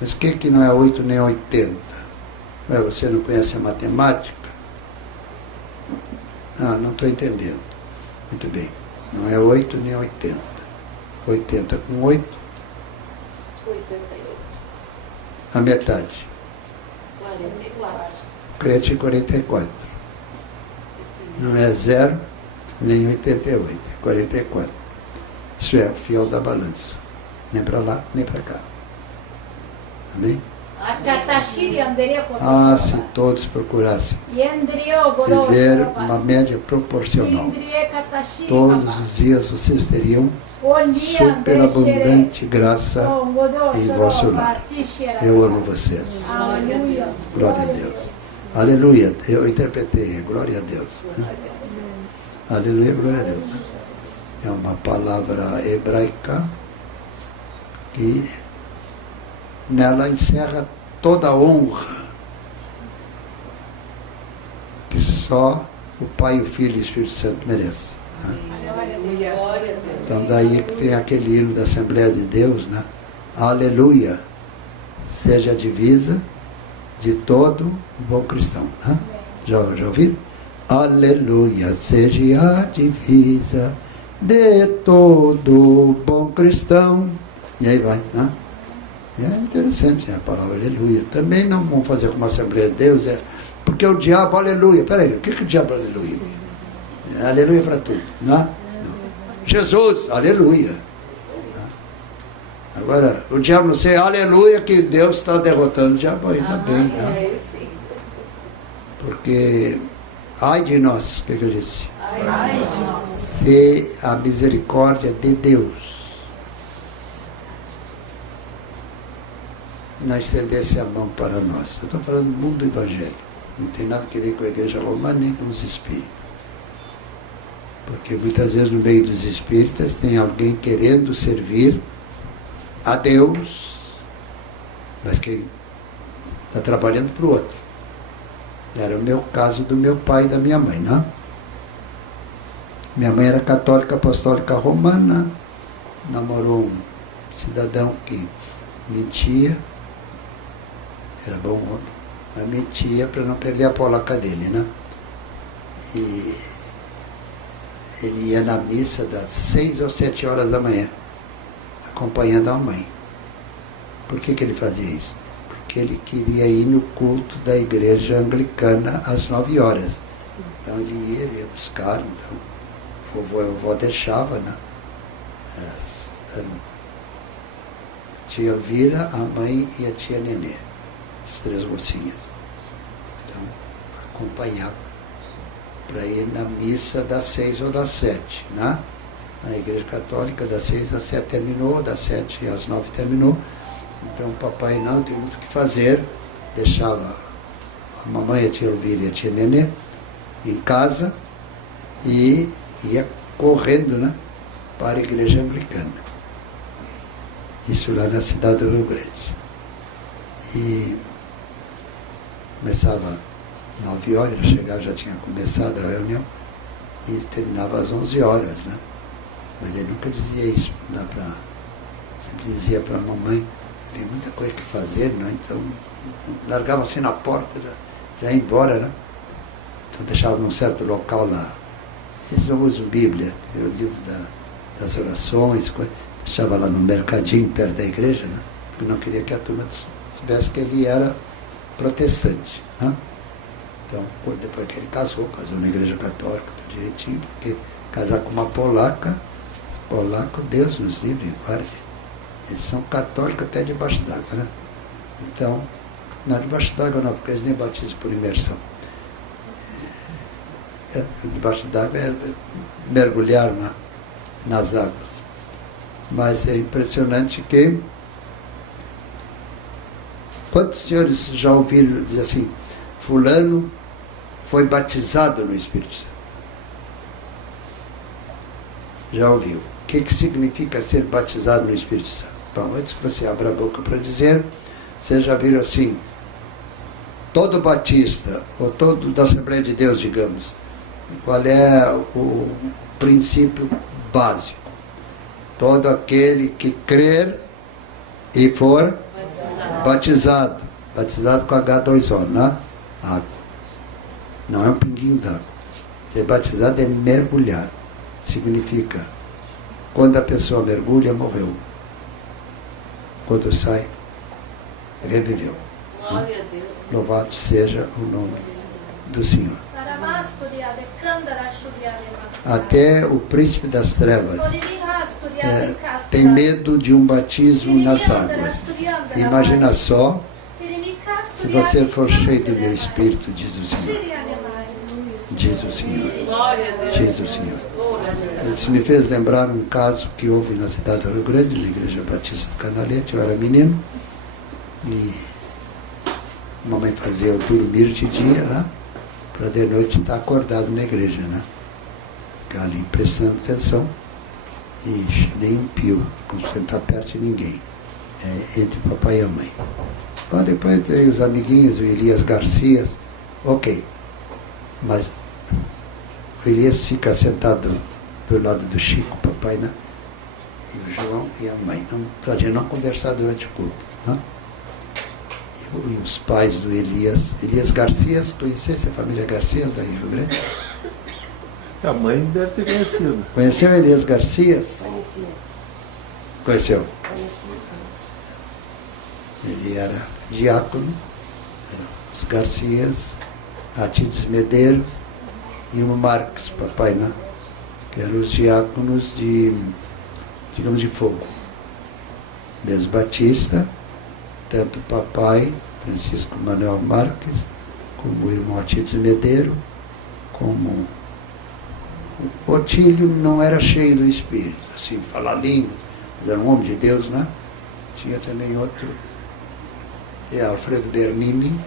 Mas o que não é 8 nem 80? Você não conhece a matemática? Não estou entendendo. Muito bem. Não é 8 nem 80. 80 com 8? 88. A metade. 44. Crente 44. Não é 0 nem 88. É 44. Isso é o fiel da balança. Nem para lá, nem para cá. Amém? Se todos procurassem viver uma média proporcional, todos os dias vocês teriam superabundante graça em vosso lar. Eu amo vocês. Glória a Deus. Aleluia. Eu interpretei. Glória a Deus. Aleluia, glória a Deus. É uma palavra hebraica que nela encerra toda a honra que só o Pai, o Filho e o Espírito Santo merecem. Né? Então daí que tem aquele hino da Assembleia de Deus, né? Aleluia, seja a divisa de todo o bom cristão. Né? Já ouviram? Aleluia, seja a divisa de todo bom cristão. E aí vai, né? E é interessante, né, a palavra aleluia. Também não vamos fazer como a Assembleia de Deus, porque o diabo, aleluia. Peraí, o que o diabo é aleluia? É aleluia para tudo, né? Não. Jesus, aleluia. Agora, o diabo não sei, aleluia, que Deus está derrotando o diabo ainda bem, né? Porque, ai de nós, o que eu disse? Se a misericórdia de Deus não estendesse a mão para nós. Eu estou falando do mundo evangélico. Não tem nada a ver com a igreja romana nem com os espíritos. Porque muitas vezes no meio dos espíritas tem alguém querendo servir a Deus, mas que está trabalhando para o outro. Era o meu caso do meu pai e da minha mãe, não? Minha mãe era católica apostólica romana, namorou um cidadão que mentia, era bom homem, mas mentia para não perder a polaca dele, né? E ele ia na missa das 6 ou 7 horas da manhã, acompanhando a mãe. Por que ele fazia isso? Porque ele queria ir no culto da igreja anglicana às 9 horas. Então ele ia buscar, então a vovó deixava, né? Eram tia Elvira, a mãe e a tia Nenê, as 3 mocinhas. Então acompanhava para ir na missa das 6 ou das 7, né? A igreja católica das 6 às 7 terminou, das 7 às 9 terminou. Então o papai não tem muito o que fazer, deixava a mamãe, a tia Elvira e a tia Nenê em casa e ia correndo, né, para a igreja anglicana. Isso lá na cidade do Rio Grande. E começava 9 horas, chegava, já tinha começado a reunião e terminava às 11 horas, né? Mas ele nunca dizia isso, não dá pra... Sempre dizia para a mamãe, tem muita coisa que fazer, né? Então largava assim na porta, já ia embora, né? Então deixava num certo local lá. Eles não usam Bíblia, é o livro das orações, deixava lá no mercadinho perto da igreja, né? Porque não queria que a turma soubesse que ele era protestante, né? Então, depois que ele casou na igreja católica, tudo direitinho, porque casar com uma polaca, polaco, Deus nos livre e guarde. Eles são católicos até debaixo d'água, né? Então, não, debaixo d'água não, porque eles nem batizam por imersão. Debaixo d'água é mergulhar nas águas. Mas é impressionante que... Quantos senhores já ouviram dizer assim, fulano foi batizado no Espírito Santo? Já ouviu? O que significa ser batizado no Espírito Santo? Bom, antes que você abra a boca para dizer, você já viram assim, todo batista, ou todo da Assembleia de Deus, digamos, qual é o princípio básico? Todo aquele que crer e for batizado com H2O, né? Água. Não é um pinguinho d'água. Ser batizado é mergulhar. Significa, quando a pessoa mergulha, morreu. Quando sai, reviveu. Glória a Deus. Louvado seja o nome do Senhor. Até o príncipe das trevas tem medo de um batismo nas águas. Imagina só, se você for cheio do meu Espírito, diz o Senhor. Diz o Senhor. Diz o Senhor. Isso me fez lembrar um caso que houve na cidade do Rio Grande, na Igreja Batista do Canalete. Eu era menino e a mamãe fazia eu dormir de dia lá, para de noite estar acordado na igreja, né? Ficar ali prestando atenção e nem um pio, não sentar perto de ninguém, entre o papai e a mãe. Bom, depois veio os amiguinhos, o Elias Garcias, ok, mas o Elias fica sentado do lado do Chico, papai, né? E o João e a mãe, para a gente não conversar durante o culto, né? E e os pais do Elias Garcias. Conhecesse a família Garcias lá em Rio Grande? A mãe deve ter conhecido. Conheceu Elias Garcias? Conhecia. Conheceu? Ele era diácono, eram os Garcias, Atides Medeiros e o Marques, papai, né? Que eram os diáconos de, digamos, de fogo. Mesmo Batista, tanto o papai, Francisco Manuel Marques, como o irmão Atides Medeiro, como o Otílio não era cheio do Espírito, assim, falar línguas, mas era um homem de Deus, né? Tinha também outro, Alfredo Bernini,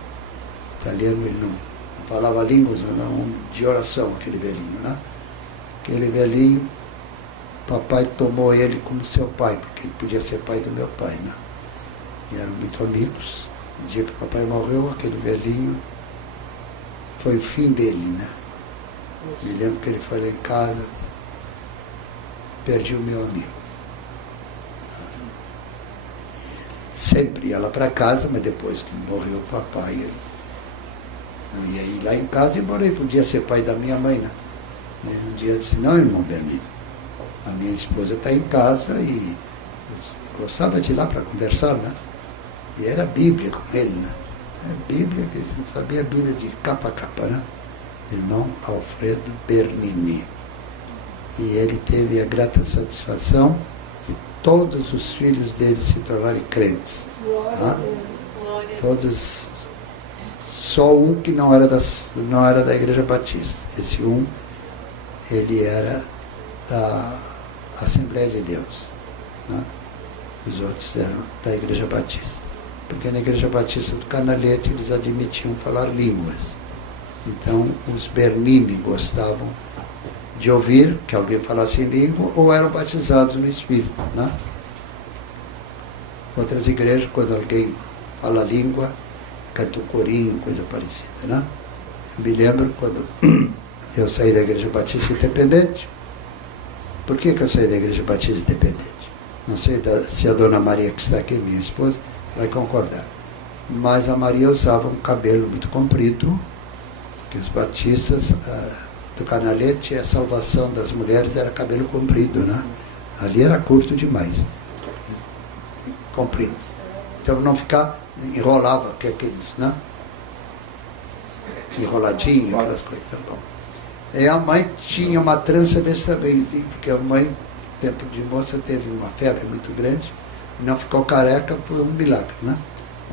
italiano, ele não falava línguas, era um homem de oração, aquele velhinho, né? Aquele velhinho, papai tomou ele como seu pai, porque ele podia ser pai do meu pai, né? E eram muito amigos. No dia que o papai morreu, aquele velhinho, foi o fim dele, né? Me lembro que ele foi lá em casa, perdi o meu amigo. Ele sempre ia lá para casa, mas depois que morreu o papai, ele não ia ir lá em casa, embora ele podia ser pai da minha mãe, né? E um dia eu disse, não, irmão Bernini, a minha esposa está em casa e eu gostava de ir lá para conversar, né? E era a Bíblia com ele, né? É Bíblia, que ele sabia a Bíblia de capa a capa, né? Irmão Alfredo Bernini. E ele teve a grata satisfação de todos os filhos dele se tornarem crentes. Tá? Todos, só um que não era da Igreja Batista. Esse um, ele era da Assembleia de Deus, né? Os outros eram da Igreja Batista. Porque na Igreja Batista do Canalete eles admitiam falar línguas. Então os Bernini gostavam de ouvir que alguém falasse em língua ou eram batizados no Espírito, né? Outras igrejas, quando alguém fala língua, canta um corinho, coisa parecida, né? Eu me lembro quando eu saí da Igreja Batista Independente. Por que eu saí da Igreja Batista Independente? Não sei se a dona Maria, que está aqui, minha esposa, vai concordar. Mas a Maria usava um cabelo muito comprido, que os batistas do Canalete, a salvação das mulheres era cabelo comprido, né? Ali era curto demais, comprido. Então não ficar, enrolava, que aqueles, né? Enroladinho, aquelas coisas. Bom. E a mãe tinha uma trança desse tamanho, porque a mãe, tempo de moça, teve uma febre muito grande e não ficou careca por um milagre, né?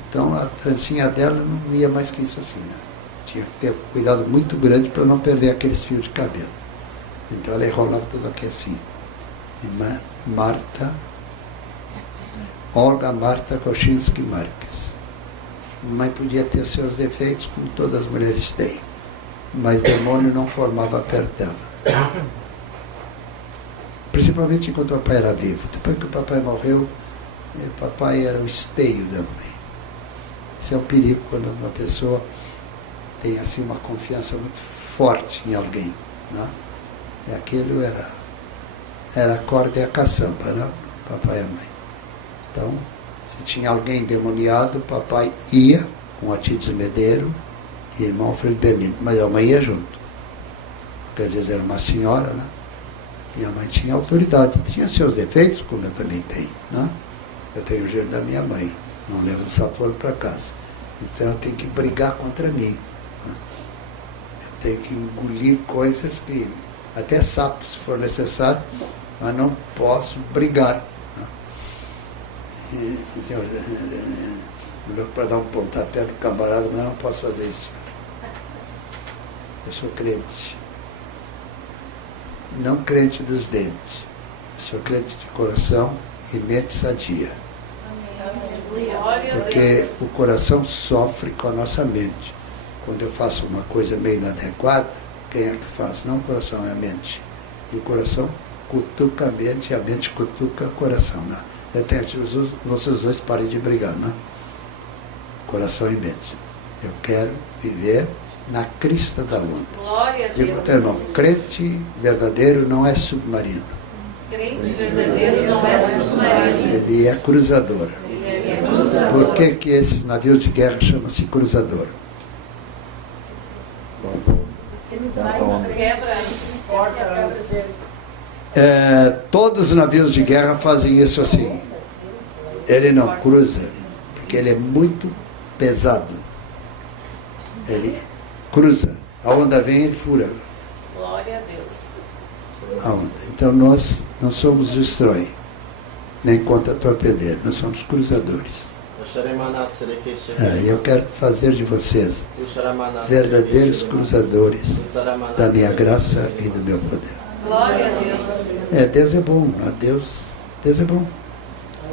Então a trancinha dela não ia mais que isso assim, né? Tinha que ter cuidado muito grande para não perder aqueles fios de cabelo. Então ela enrolava tudo aqui assim. E Olga Marta Kochinski Marques. Mãe podia ter seus defeitos, como todas as mulheres têm, mas demônio não formava perto dela. Principalmente enquanto o papai era vivo. Depois que o papai morreu, o papai era o esteio da mãe. Isso é um perigo quando uma pessoa tem assim uma confiança muito forte em alguém, né? E aquilo era a corda e a caçamba, né? Papai e a mãe. Então, se tinha alguém endemoniado, o papai ia com Atides Medeiro e irmão Alfredo Bernini, mas a mãe ia junto. Porque às vezes era uma senhora, né? E a mãe tinha autoridade, tinha seus defeitos, como eu também tenho, né? Eu tenho o jeito da minha mãe, não levo desaforo para casa. Então eu tenho que brigar contra mim, né? Eu tenho que engolir coisas que, até sapos, se for necessário, mas não posso brigar, né? E, senhor, para dar um pontapé no camarada, mas eu não posso fazer isso. Eu sou crente. Não crente dos dentes. Eu sou crente de coração e mente sadia. Porque o coração sofre com a nossa mente. Quando eu faço uma coisa meio inadequada, quem é que faz? Não o coração, é a mente. E o coração cutuca a mente e a mente cutuca o coração, né? Até vocês dois parem de brigar, né? Coração e mente. Eu quero viver na crista da onda. Glória a Deus. Digo, irmão, crente verdadeiro não é submarino. Crente verdadeiro não é submarino. Ele é cruzador. Por que esse navio de guerra chama-se cruzador? Todos os navios de guerra fazem isso assim. Ele não cruza, porque ele é muito pesado. Ele cruza. A onda vem, ele fura. Glória a Deus. A onda. Então nós não somos destrói, nem contra-torpedeiro, nós somos cruzadores. Eu quero fazer de vocês verdadeiros cruzadores da minha graça e do meu poder. Glória a Deus. Deus é bom, Deus é bom.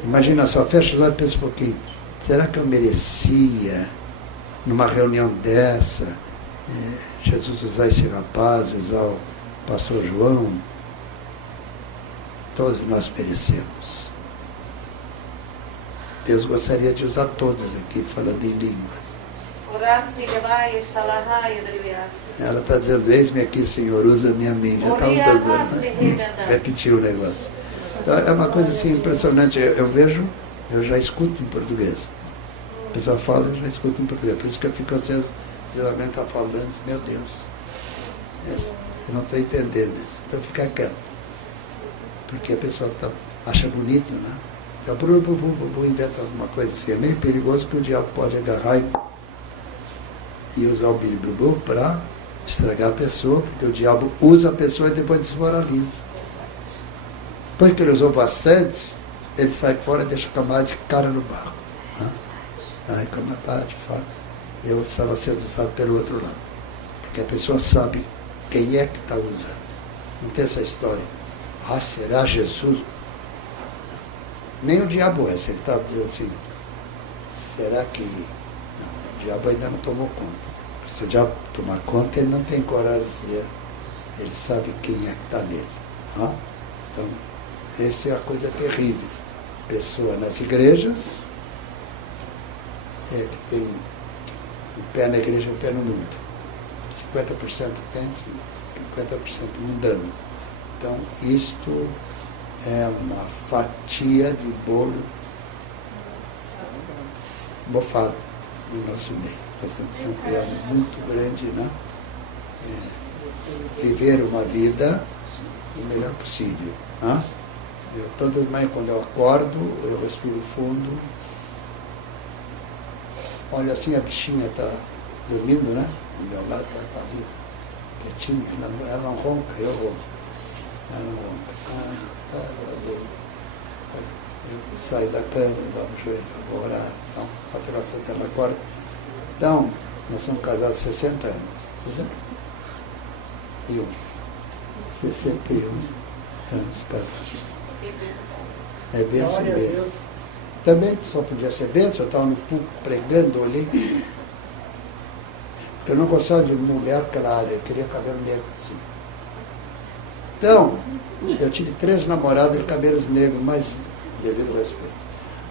Imagina só, fecha os olhos e pensa um pouquinho. Será que eu merecia, numa reunião dessa, Jesus usar esse rapaz, usar o pastor João? Todos nós merecemos. Deus gostaria de usar todos aqui, falando em línguas. Ela está dizendo, eis-me aqui, Senhor, usa-me a mim. Já está usando, né? Repetiu o negócio. Então, é uma coisa assim impressionante. Eu vejo, eu já escuto em português. A pessoa fala, eu já escuto em português. Por isso que eu fico, às vezes, alguém está falando, meu Deus, eu não estou entendendo isso. Então fica quieto. Porque a pessoa acha bonito, né? Então, inventa alguma coisa assim. É meio perigoso que o diabo pode agarrar e usar o biribubu para estragar a pessoa, porque o diabo usa a pessoa e depois desmoraliza. Depois que ele usou bastante, ele sai fora e deixa a camada de cara no barro. Né? Aí, de fato, eu estava sendo usado pelo outro lado. Porque a pessoa sabe quem é que está usando. Não tem essa história. Será Jesus? Nem o diabo é. Ele estava dizendo assim, será que... Não, o diabo ainda não tomou conta. Se o diabo tomar conta, ele não tem coragem de dizer. Ele sabe quem é que está nele. Né? Então, essa é a coisa terrível. Pessoa nas igrejas, que tem um pé na igreja e um pé no mundo. 50% crente, 50% mundano. Então, isto é uma fatia de bolo mofado no nosso meio. Nós temos um pé muito grande, né? Viver uma vida o melhor possível. Né? Toda manhã, quando eu acordo, eu respiro fundo. Olha assim, a bichinha está dormindo, né? Do meu lado, está ali, quietinha. Ela não ronca, eu ronco. Ela não ronca. Eu saio da cama, dou um joelho, vou orar. Então, a operação ela acorda. Então, nós somos casados há 60 anos. 61 anos casados. É bênção mesmo. Também só podia ser bênção, eu estava no púlpito pregando ali. Porque eu não gostava de mulher naquela área, eu queria cabelo negro assim. Então, eu tive 3 namoradas de cabelos negros, mas devido ao respeito.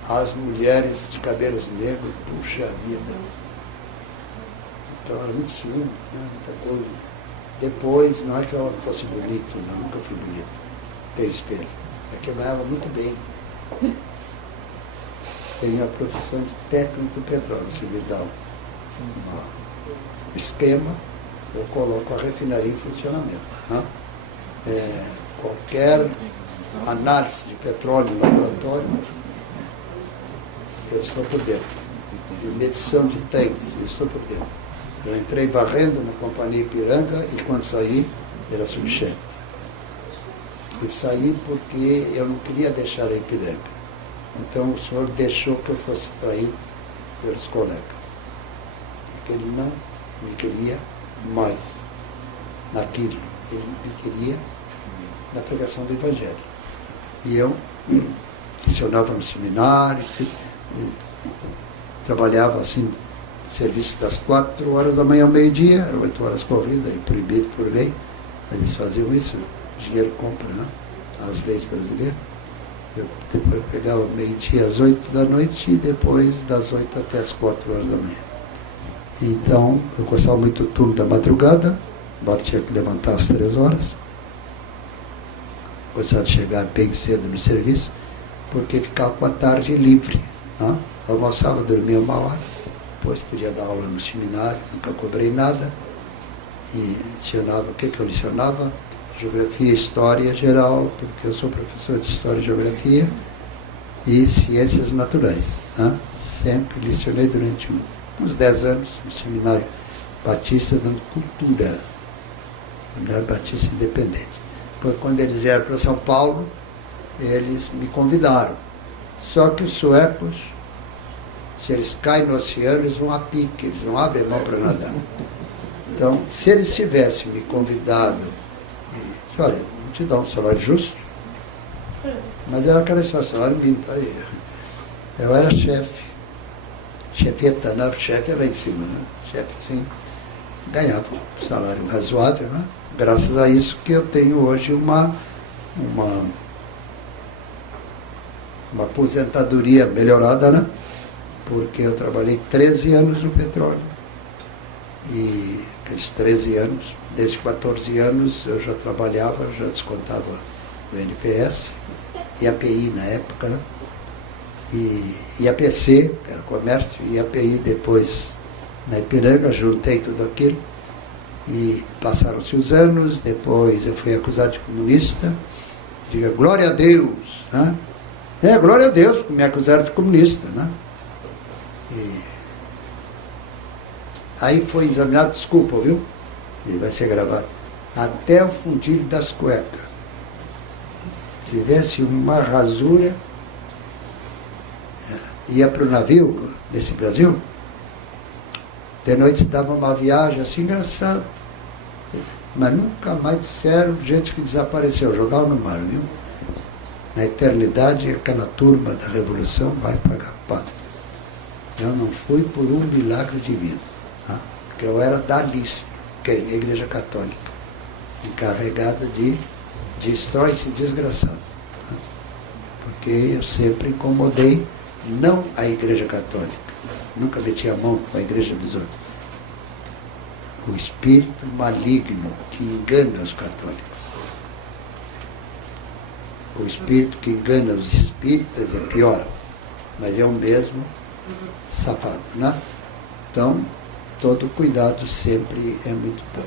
As mulheres de cabelos negros, puxa vida. Então era muito ciúme, né? Muita coisa. Depois, não é que eu fosse bonito, não, nunca fui bonito. Tem espelho. É que eu ganhava muito bem. Tenho a profissão de técnico do petróleo. Se me dá um esquema, eu coloco a refinaria em funcionamento. Né? Qualquer análise de petróleo no laboratório, eu estou por dentro. E medição de tanques, eu estou por dentro. Eu entrei varrendo na companhia Ipiranga e quando saí, era subchefe. E saí porque eu não queria deixar a Ipiranga. Então o senhor deixou que eu fosse traído pelos colegas. Porque ele não me queria mais naquilo. Ele me queria na pregação do Evangelho. E eu lecionava no seminário, trabalhava assim, serviço das 4 horas da manhã ao meio-dia, eram 8 horas corrida, e proibido por lei, mas eles faziam isso, o dinheiro compra, né? As leis brasileiras. Eu depois pegava meio-dia às 8 da noite e depois das 8 até as 4 horas da manhã. Então, eu gostava muito do turno da madrugada, embora tinha que levantar às 3 horas. Gostava de chegar bem cedo no serviço, porque ficava com a tarde livre. Né? Almoçava, dormia 1 hora, depois podia dar aula no seminário, nunca cobrei nada. E lecionava, o que eu lecionava? Geografia e História Geral, porque eu sou professor de História e Geografia, e Ciências Naturais. Né? Sempre lecionei durante uns 10 anos no Seminário Batista, dando cultura. Seminário Batista Independente. Depois, quando eles vieram para São Paulo, eles me convidaram. Só que os suecos, se eles caem no oceano, eles vão a pique, eles não abrem a mão para nadar. Então, se eles tivessem me convidado, e, olha, vou te dar um salário justo, mas era aquela história, salário mínimo, peraí. Eu era chefe, chefeta, não, chefe era lá em cima, né? Chefe assim, ganhava um salário razoável, né? Graças a isso que eu tenho hoje uma aposentadoria melhorada, né? Porque eu trabalhei 13 anos no petróleo. E aqueles 13 anos, desde 14 anos eu já trabalhava, já descontava o NPS, e API na época, né? E APC, que era comércio, e API depois na Ipiranga, juntei tudo aquilo. E passaram-se os anos, depois eu fui acusado de comunista, diga glória a Deus, né? Glória a Deus, porque me acusaram de comunista, né? E aí foi examinado, desculpa, viu? Ele vai ser gravado. Até o fundilho das cuecas. Tivesse uma rasura, ia para o navio, nesse Brasil, de noite dava uma viagem assim engraçada. Mas nunca mais disseram gente que desapareceu, jogaram no mar, viu? Na eternidade, aquela turma da Revolução vai pagar pato. Eu não fui por um milagre divino, tá? Porque eu era da lista, que é a Igreja Católica, encarregada de destrói esse desgraçado. Tá? Porque eu sempre incomodei, não a Igreja Católica, nunca meti a mão com a igreja dos outros. O espírito maligno que engana os católicos. O espírito que engana os espíritas é pior, mas é o mesmo safado, né? Então, todo cuidado sempre é muito bom.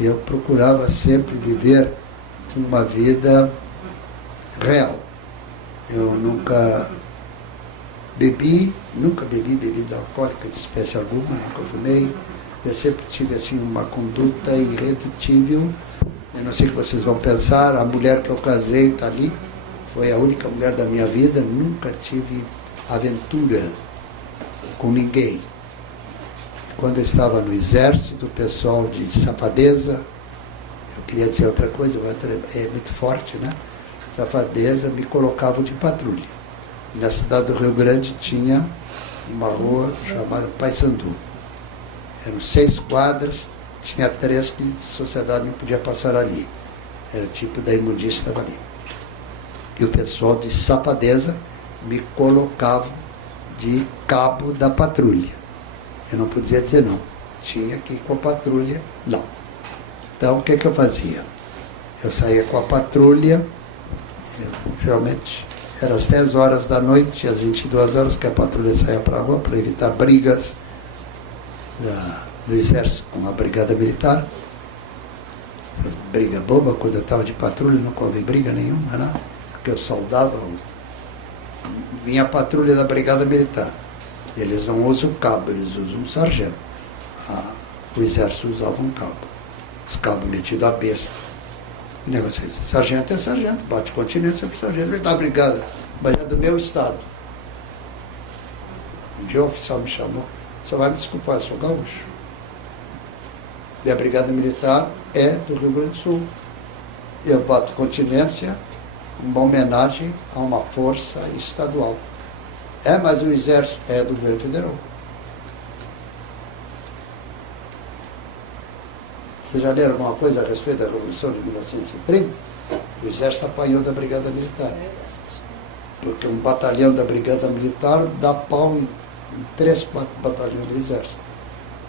Eu procurava sempre viver uma vida real. Eu nunca bebi bebida alcoólica de espécie alguma, nunca fumei. Eu sempre tive assim uma conduta irredutível. Eu não sei o que vocês vão pensar, a mulher que eu casei está ali, foi a única mulher da minha vida, nunca tive aventura com ninguém. Quando eu estava no exército, o pessoal de safadeza, eu queria dizer outra coisa, é muito forte, né? Safadeza, me colocavam de patrulha. Na cidade do Rio Grande tinha uma rua chamada Paissandu. Eram 6 quadras, tinha 3 que a sociedade não podia passar ali. Era o tipo da imundícia estava ali. E o pessoal de safadeza me colocava de cabo da patrulha. Eu não podia dizer não. Tinha que ir com a patrulha lá. Então, o que eu fazia? Eu saía com a patrulha, geralmente era às 10 horas da noite, às 22 horas que a patrulha saía para a rua para evitar brigas do exército com a brigada militar. Essas brigas bobas, quando eu estava de patrulha, nunca houve briga nenhuma, né? Porque eu soldava, vinha a patrulha da brigada militar. Eles não usam cabo, eles usam um sargento. O exército usava um cabo. Os cabos metidos à besta. O negócio é esse. Sargento é sargento, bate continência para o sargento. Ele está brigada, mas é do meu estado. Um dia o oficial me chamou, só vai me desculpar, eu sou gaúcho. E a brigada militar é do Rio Grande do Sul. Eu bato continência, uma homenagem a uma força estadual. Mas o exército é do governo federal. Vocês já leram alguma coisa a respeito da Revolução de 1930? O exército apanhou da brigada militar. Porque um batalhão da brigada militar dá pau em 3, 4 batalhões do exército.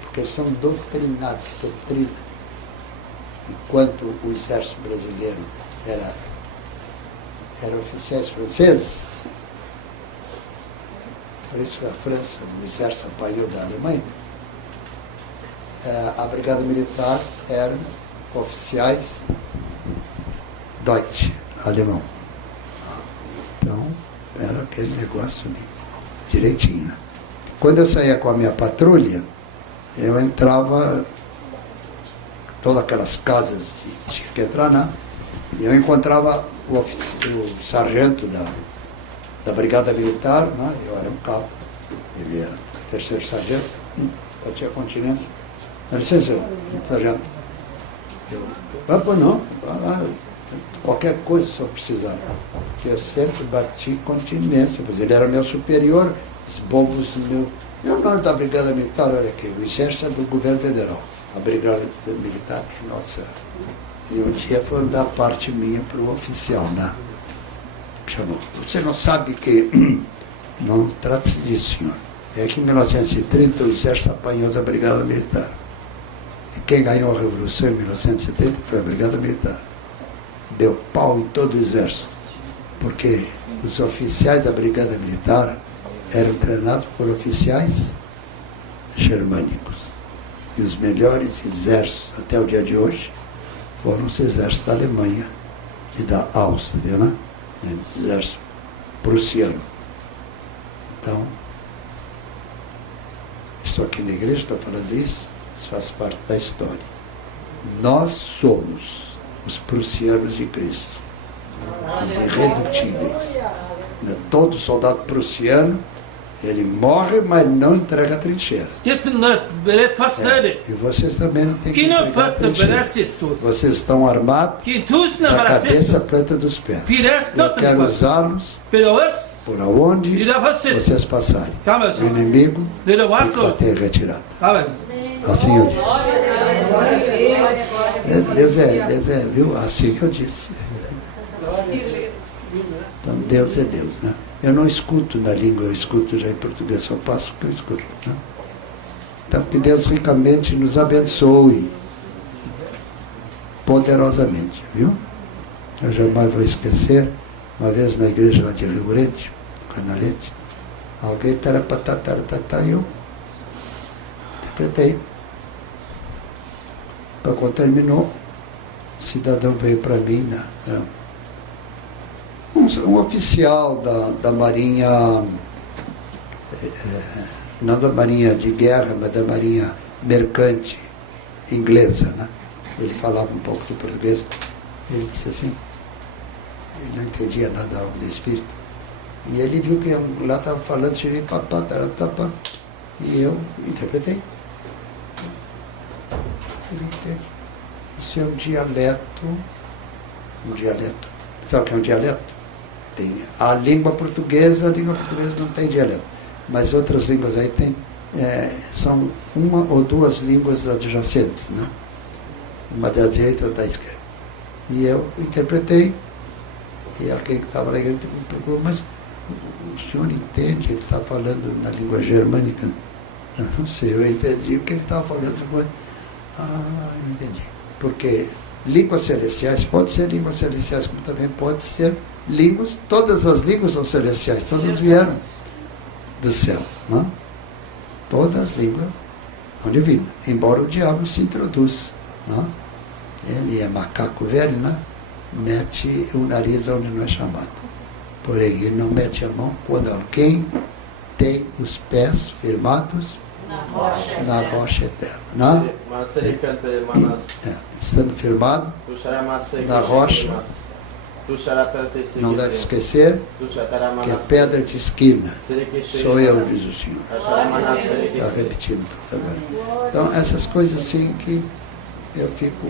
Porque eles são doutrinados, doutrina. Enquanto o exército brasileiro era oficiais franceses, por isso que a França, o exército apanhou da Alemanha, a brigada militar eram oficiais Deutsch, alemão. Então, era aquele negócio ali, direitinho, né? Quando eu saía com a minha patrulha, eu entrava todas aquelas casas de tinha que entrar, né? E eu encontrava o sargento da brigada militar, né? Eu era um cabo, ele era terceiro sargento, batia continência. Dá licença, sargento. Não, qualquer coisa só precisava. Eu sempre bati continência, pois ele era meu superior, os bobos do meu. Eu não era da brigada militar, olha aqui, o exército é do governo federal, a brigada militar é nossa. E um dia foi dar parte minha para o oficial, né? Chamou. Você não sabe que. Não trata-se disso, senhor. É que em 1930 o exército apanhou da brigada militar. E quem ganhou a revolução em 1970 foi a brigada militar. Deu pau em todo o exército. Porque os oficiais da brigada militar eram treinados por oficiais germânicos. E os melhores exércitos até o dia de hoje foram os exércitos da Alemanha e da Áustria, né? O exército prussiano. Então, estou aqui na igreja, estou falando isso, isso faz parte da história. Nós somos os prussianos de Cristo, os irredutíveis. Todo soldado prussiano, ele morre, mas não entrega a trincheira. E vocês também não têm que entregar a trincheira. Vocês estão armados da cabeça à planta dos pés. Eu quero usá-los por aonde vocês passarem. O inimigo tem que bater retirado. Assim eu disse. Deus é, viu? Assim eu disse. Então Deus é Deus, né? Eu não escuto na língua, eu escuto já em português, só passo o que eu escuto, né? Então que Deus ricamente nos abençoe poderosamente, viu? Eu jamais vou esquecer, uma vez na igreja lá de Rio Grande, no Canalete, alguém taratatá, e eu interpretei. Quando terminou, o cidadão veio para mim, né? Um oficial da Marinha, não da Marinha de Guerra, mas da Marinha Mercante inglesa, né? Ele falava um pouco de português. Ele disse assim, ele não entendia nada da algo do espírito. E ele viu que eu lá estava falando, tirei papá, taratapá, e eu interpretei. Ele entende. Isso é um dialeto. Sabe o que é um dialeto? Tem a língua portuguesa não tem dialeto, mas outras línguas aí tem, são uma ou duas línguas adjacentes, né? Uma da direita ou da esquerda. E eu interpretei, e alguém que estava na igreja me perguntou, mas o senhor entende? Ele está falando na língua germânica? Eu não sei, eu entendi o que ele estava falando. Eu não entendi. Porque línguas celestiais, pode ser línguas celestiais, como também pode ser línguas, todas as línguas são celestiais, todas vieram do céu, né? Todas as línguas são divinas, embora o diabo se introduza, né? Ele é macaco velho, né? Mete o nariz onde não é chamado, porém ele não mete a mão quando alguém tem os pés firmados na rocha eterna, né? Estando firmado na rocha, não deve esquecer que é pedra de esquina. Sou eu, diz o Senhor. Está repetindo tudo agora. Então, essas coisas assim que eu fico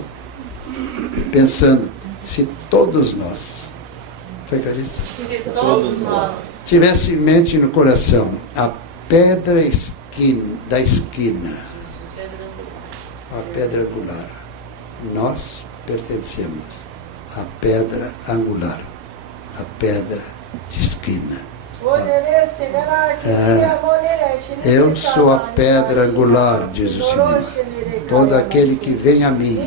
pensando, se todos nós, tivesse em mente e no coração a pedra da esquina, a pedra angular, nós pertencemos a pedra angular, a pedra de esquina. Eu sou a pedra angular, diz o Senhor. Todo aquele que vem a mim,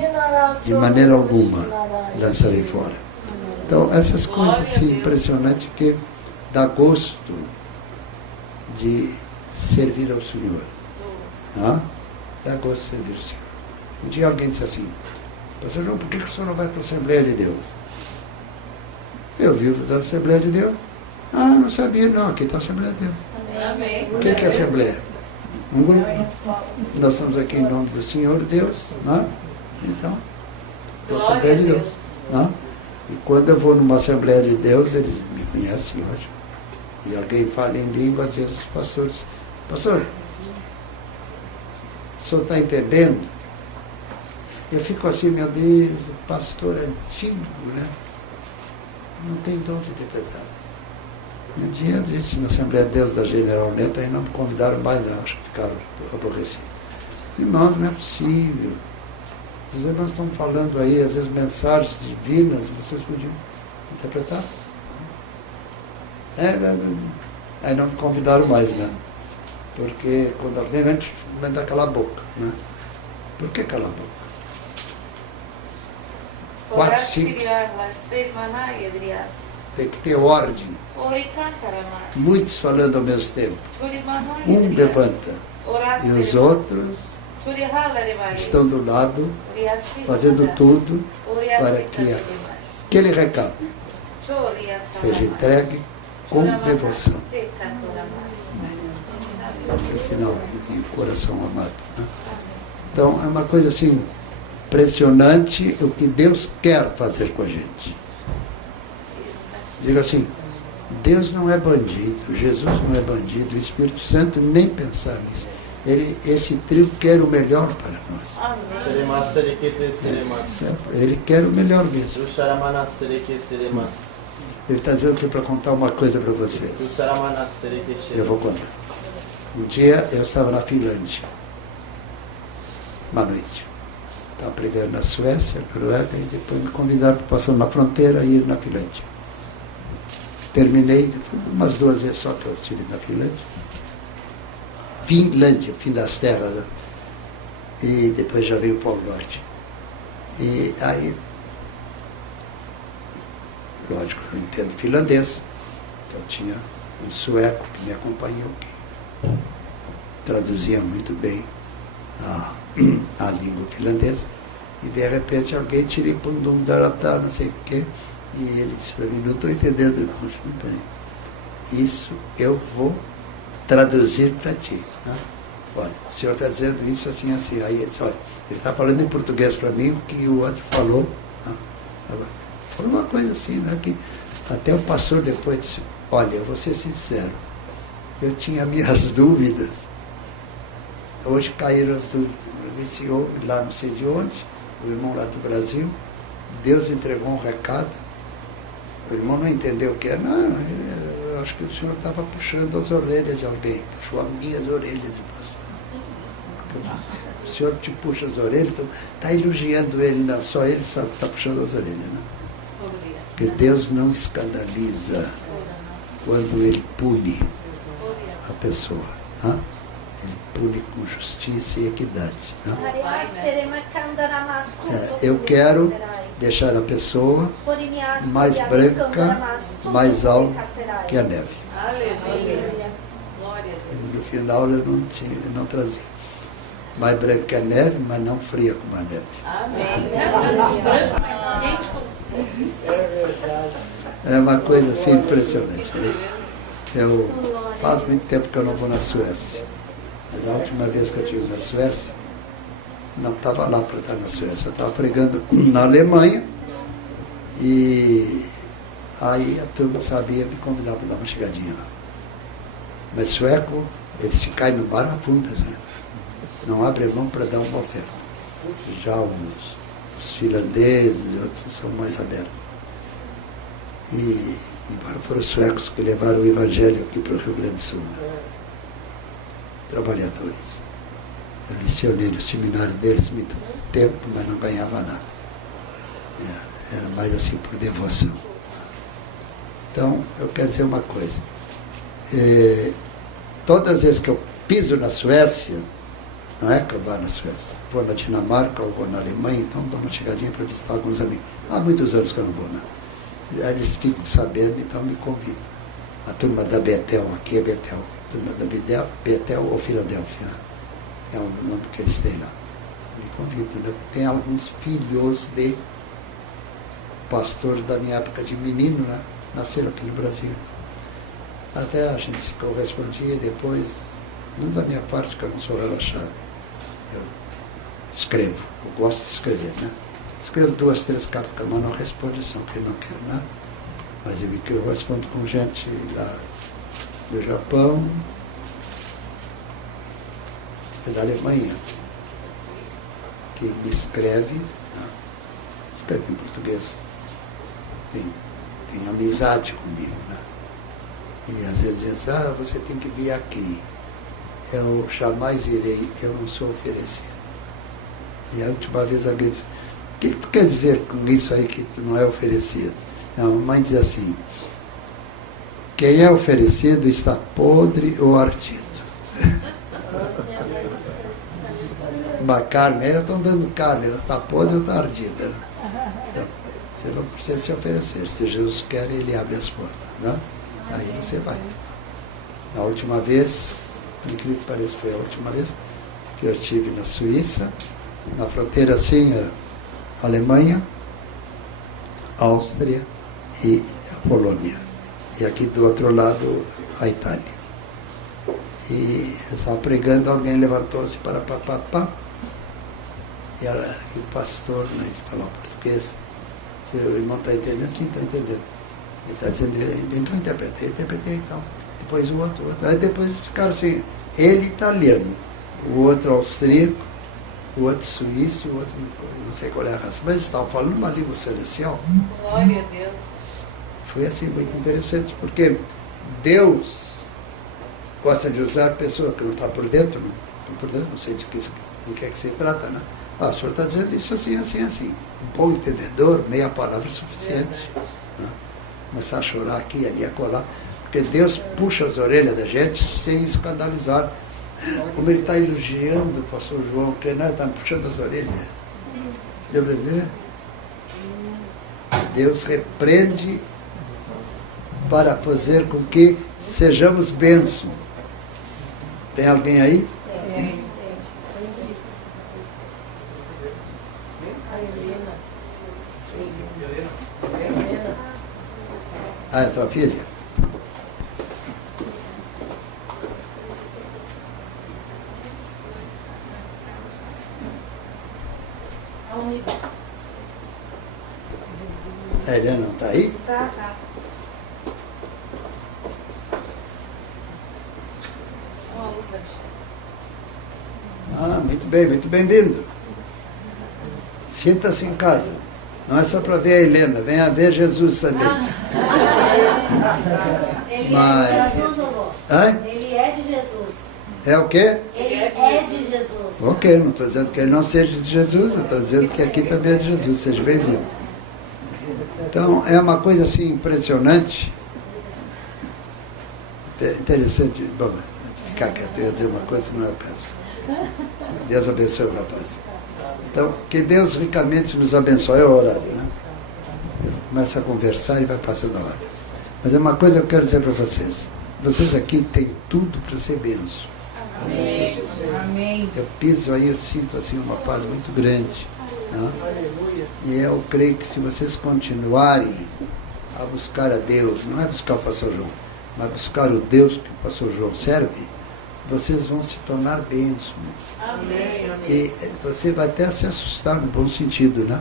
de maneira alguma, lançarei fora. Então, essas coisas assim, impressionantes que dá gosto de servir ao Senhor. Dá gosto de servir ao Senhor. Um dia alguém disse assim: pastor João, por que o senhor não vai para a Assembleia de Deus? Eu vivo da Assembleia de Deus. Não sabia, não. Aqui está a Assembleia de Deus. Amém. O que é a Assembleia? Um grupo. Nós estamos aqui em nome do Senhor Deus. Então, a Assembleia de Deus. E quando eu vou numa Assembleia de Deus, eles me conhecem, lógico. E alguém fala em língua, às vezes os pastores: pastor, o senhor está entendendo? Eu fico assim, meu Deus, o pastor antigo, né? Não tem dom de interpretar. Um dia eu disse na Assembleia de Deus da General Neto, aí não me convidaram mais não, acho que ficaram aborrecidos. Irmãos, não é possível. Os irmãos estão falando aí, às vezes, mensagens divinas, vocês podiam interpretar? Aí não me convidaram mais, né? Porque quando alguém manda calar a boca, né? Por que calar a boca? 4, 5. Tem que ter ordem. Muitos falando ao mesmo tempo. Um levanta e os outros estão do lado, fazendo tudo para que aquele recado seja entregue com devoção. No final, e coração amado. Né? Então, é uma coisa assim, impressionante o que Deus quer fazer com a gente. Diga assim: Deus não é bandido, Jesus não é bandido, o Espírito Santo nem pensar nisso. Esse trio quer o melhor para nós. Ele quer o melhor mesmo. Ele está dizendo que é para contar uma coisa para vocês. Eu vou contar. Um dia eu estava na Finlândia, uma noite. Estava pregando na Suécia, Noruega, e depois me convidaram para passar na fronteira e ir na Finlândia. Terminei, umas 2 vezes só que eu estive na Finlândia. Finlândia, fim das terras, né? E depois já veio o Polo Norte. E aí, lógico, eu não entendo finlandês, então tinha um sueco que me acompanhou, que traduzia muito bem a língua finlandesa, e de repente alguém tirei pundum daratá, não sei o quê, e ele disse para mim: não estou entendendo, não. Isso eu vou traduzir para ti. Né? Olha, o senhor está dizendo isso assim, assim. Aí ele disse: olha, ele está falando em português para mim o que o outro falou. Né? Foi uma coisa assim, né, que até o pastor depois disse: olha, eu vou ser sincero, eu tinha minhas dúvidas. Hoje caíram as dúvidas. Esse homem lá não sei de onde, o irmão lá do Brasil, Deus entregou um recado. O irmão não entendeu o que é. Não, eu acho que o senhor estava puxando as orelhas de alguém. Puxou as minhas orelhas de pastor. O senhor te puxa as orelhas, então está elogiando ele, não, só ele sabe que está puxando as orelhas. Né? Porque Deus não escandaliza quando ele pune a pessoa. Né? Ele pune com justiça e equidade. Né? Eu quero deixar a pessoa mais branca, mais alta que a neve. Aleluia. Glória a Deus. No final eu não trazia. Mais branca que a neve, mas não fria como a neve. Amém. Branco, mas quente como... É uma coisa assim impressionante. Né? Faz muito tempo que eu não vou na Suécia. Mas a última vez que eu estive na Suécia, não estava lá para estar na Suécia. Eu estava pregando na Alemanha e aí a turma sabia me convidar para dar uma chegadinha lá. Mas sueco, eles se caem no mar a fundo, né? Não abre mão para dar uma oferta. Já os finlandeses e outros são mais abertos. E embora foram os suecos que levaram o evangelho aqui para o Rio Grande do Sul, né? Trabalhadores. Eu licionei no seminário deles muito tempo, mas não ganhava nada. Era mais assim por devoção. Então, eu quero dizer uma coisa. Todas as vezes que eu piso na Suécia, não é que eu vou na Suécia, vou na Dinamarca ou vou na Alemanha, então dou uma chegadinha para visitar alguns amigos. Há muitos anos que eu não vou, né? Eles ficam sabendo, então me convidam. a turma da Betel, aqui é Betel, a turma da Betel ou Filadélfia, né? É o nome que eles têm lá. Me convidam, né? Tem alguns filhos de pastores da minha época de menino, né? Nasceram aqui no Brasil. Até a gente se correspondia e depois, não da minha parte, que eu não sou relaxado. Eu escrevo, eu gosto de escrever, né? Escrevo 2, 3 cartas, mas não respondo, são que não quero nada. Mas eu vi que eu respondo com gente lá do Japão e da Alemanha, que me escreve, né? Escreve em português, tem amizade comigo, né? E às vezes diz, você tem que vir aqui. Eu jamais irei, eu não sou oferecido. E a última vez alguém disse, o que tu quer dizer com isso aí que tu não é oferecido? Não, a mãe diz assim, quem é oferecido está podre ou ardido. Uma carne, eles estão dando carne, ela está podre ou está ardida. Então, você não precisa se oferecer. Se Jesus quer, ele abre as portas, né? Aí você vai. Na última vez, por incrível que pareça, foi a última vez que eu estive na Suíça, na fronteira assim era Alemanha, Áustria e a Polônia. E aqui do outro lado, a Itália. E eu estava pregando, alguém levantou-se para papapá. E o pastor, né, ele falou português. Seu irmão está entendendo? Sim, estou entendendo. Ele está dizendo, então interpretei então. Depois o outro. Aí depois ficaram assim, ele italiano, o outro austríaco, o outro suíço, o outro não sei qual é a raça. Mas estavam falando uma língua celestial. Glória a Deus. Foi assim muito interessante, porque Deus gosta de usar pessoas que não estão por dentro, não sei de que é que se trata, né? O senhor está dizendo isso assim, assim, assim. Um bom entendedor, meia palavra é suficiente. Né? Começar a chorar aqui, ali, acolá. Porque Deus puxa as orelhas da gente sem escandalizar. Como ele está elogiando o pastor João, que não está puxando as orelhas. Deu para ver? Deus repreende para fazer com que sejamos bênção. Tem alguém aí? Tem. Ah, é tua filha? A Helena não está aí? Tá. Ah, muito bem, muito bem-vindo. Sinta-se em casa. Não é só para ver a Helena, venha ver Jesus também. Ele Mas... é de Jesus, vovô. Hã? Ele é de Jesus. É o quê? Ele é de Jesus. Ok, não estou dizendo que ele não seja de Jesus, eu estou dizendo que aqui também é de Jesus, seja bem-vindo. Então, é uma coisa assim impressionante, interessante. Bom, ficar quieto, eu ia dizer uma coisa que não é o caso. Deus abençoe o rapaz. Então, que Deus ricamente nos abençoe, é o horário, né? Começa a conversar e vai passando a hora. Mas é uma coisa que eu quero dizer para vocês. Vocês aqui têm tudo para ser benção. Amém. Amém. Eu piso aí, eu sinto assim uma paz muito grande. Né? E eu creio que se vocês continuarem a buscar a Deus, não é buscar o pastor João, mas buscar o Deus que o pastor João serve, vocês vão se tornar bênçãos. Amém. E você vai até se assustar no bom sentido, né?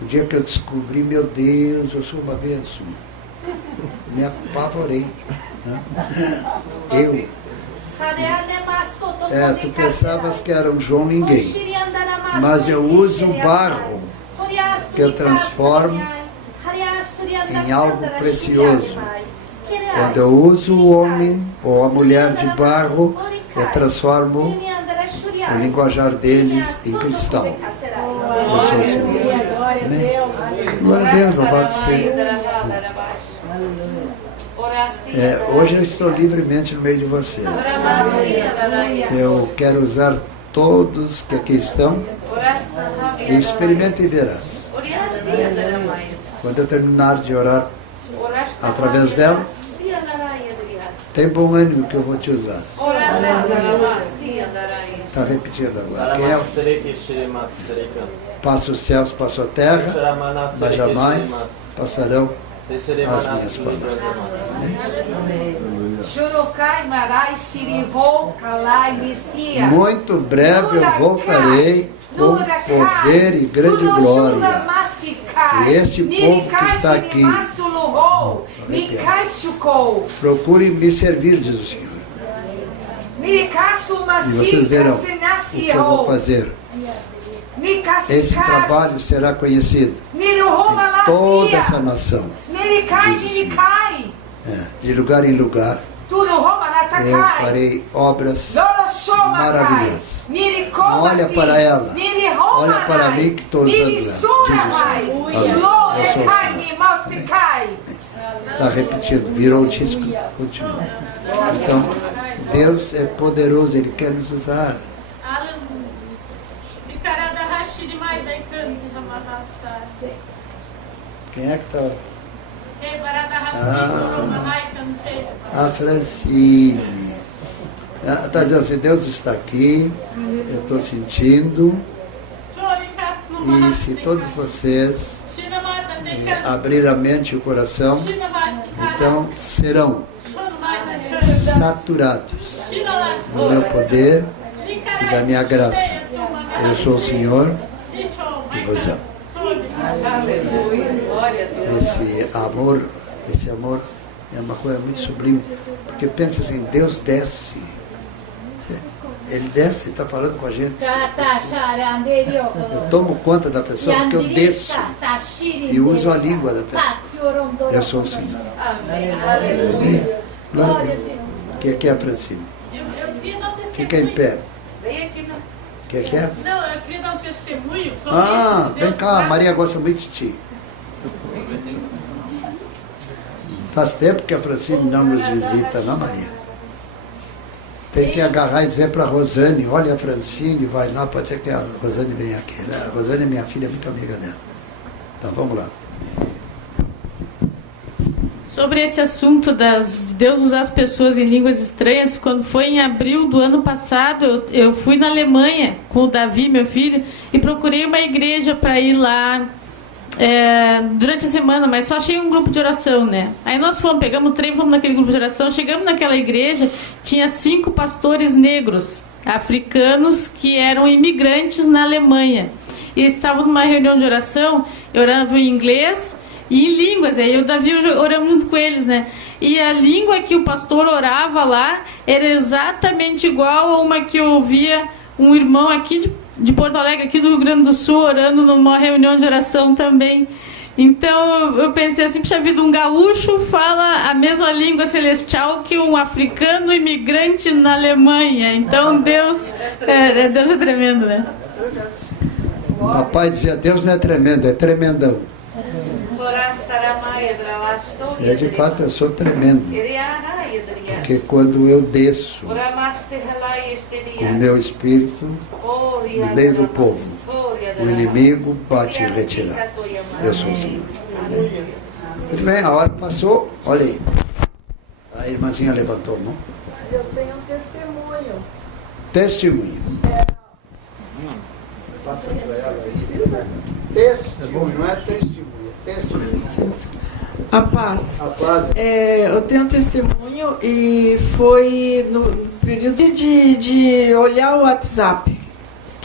O dia que eu descobri, meu Deus, eu sou uma bênção. Me apavorei. Né? Eu. Tu pensavas que era um João ninguém. Mas eu uso o barro que eu transformo em algo precioso. Quando eu uso o homem ou a mulher de barro, eu transformo o linguajar deles em cristal. Eu sou o Senhor. Amém? Glória a Deus, louvado seja. Hoje eu estou livremente no meio de vocês. Eu quero usar todos que aqui estão e experimente e verás. Quando eu terminar de orar através dela, Tem bom ânimo que eu vou te usar. Oranamasti andarai. Está repetindo agora. Quem é? Saramasareke Shiremasereka. Passa os céus, passou a terra, mas Sharamanasareke jamais Shirimas. passarão as minhas Teseremanasri palavras. Shurukai marai sirivou kalai vicia. Muito breve eu voltarei com poder e grande glória. E este povo que está aqui, procurem me servir, diz o Senhor. E vocês verão o que eu vou fazer. Esse trabalho será conhecido em toda essa nação. De lugar em lugar, eu farei obras maravilhosas. Não olha para ela, olha para mim que estou usando ela, diz o Senhor. Amém. Eu sou o Senhor. Está repetindo, virou o disco, continua. Então, Deus é poderoso, Ele quer nos usar. Quem é que está? A Francine. Está dizendo assim, Deus está aqui, eu estou sentindo, e se todos vocês abrir a mente e o coração, então serão saturados do meu poder e da minha graça. Eu sou o Senhor e vos amo. Aleluia, glória a Deus. Esse amor é uma coisa muito sublime, porque pensa assim, Deus desce. Ele desce e está falando com a gente. Eu tomo conta da pessoa porque eu desço e uso a língua da pessoa. Eu sou o Senhor. Amém, aleluia. Glória a Deus. O que é a Francine? O que é em pé? Vem aqui no... O que é? Não, eu queria dar um testemunho sobre isso. Vem cá, a Maria gosta muito de ti. Faz tempo que a Francine não nos visita, não, Maria? Tem que agarrar e dizer para a Rosane, olha a Francine, vai lá, pode ser que a Rosane venha aqui. A Rosane é minha filha, é muito amiga dela. Tá, vamos lá. Sobre esse assunto de Deus usar as pessoas em línguas estranhas, quando foi em abril do ano passado, eu fui na Alemanha com o Davi, meu filho, e procurei uma igreja para ir lá durante a semana, mas só achei um grupo de oração, né? Aí nós pegamos o trem, fomos naquele grupo de oração, chegamos naquela igreja, tinha 5 pastores negros, africanos, que eram imigrantes na Alemanha. E eles estavam numa reunião de oração, eu orava em inglês e em línguas, aí eu e o Davi oramos junto com eles, né? E a língua que o pastor orava lá era exatamente igual a uma que eu ouvia um irmão aqui de Porto Alegre, aqui do Rio Grande do Sul, orando numa reunião de oração também. Então eu pensei assim, puxa vida, um gaúcho fala a mesma língua celestial que um africano imigrante na Alemanha. Então Deus é tremendo, né? Papai dizia, Deus não é tremendo, é tremendão. É, de fato, eu sou tremendo. Porque quando eu desço com o meu espírito no meio do povo, o inimigo bate em retirada. Eu sou o Senhor. Muito bem, a hora passou. Olha aí. A irmãzinha levantou a mão. Eu tenho um testemunho. Testemunho. Passa para ela aí. Testemunho, não é testemunho, é testemunho. A paz. A paz. Eu tenho um testemunho e foi no período de olhar o WhatsApp.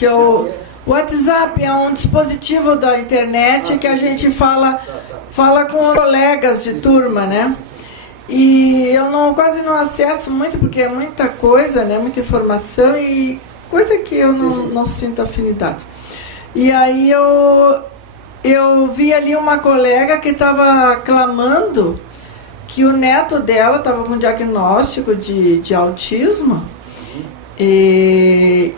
O WhatsApp é um dispositivo da internet que a gente fala com colegas de turma, né? E eu quase não acesso muito, porque é muita coisa, né? Muita informação e coisa que eu não sinto afinidade. E aí eu vi ali uma colega que estava clamando que o neto dela estava com diagnóstico de autismo e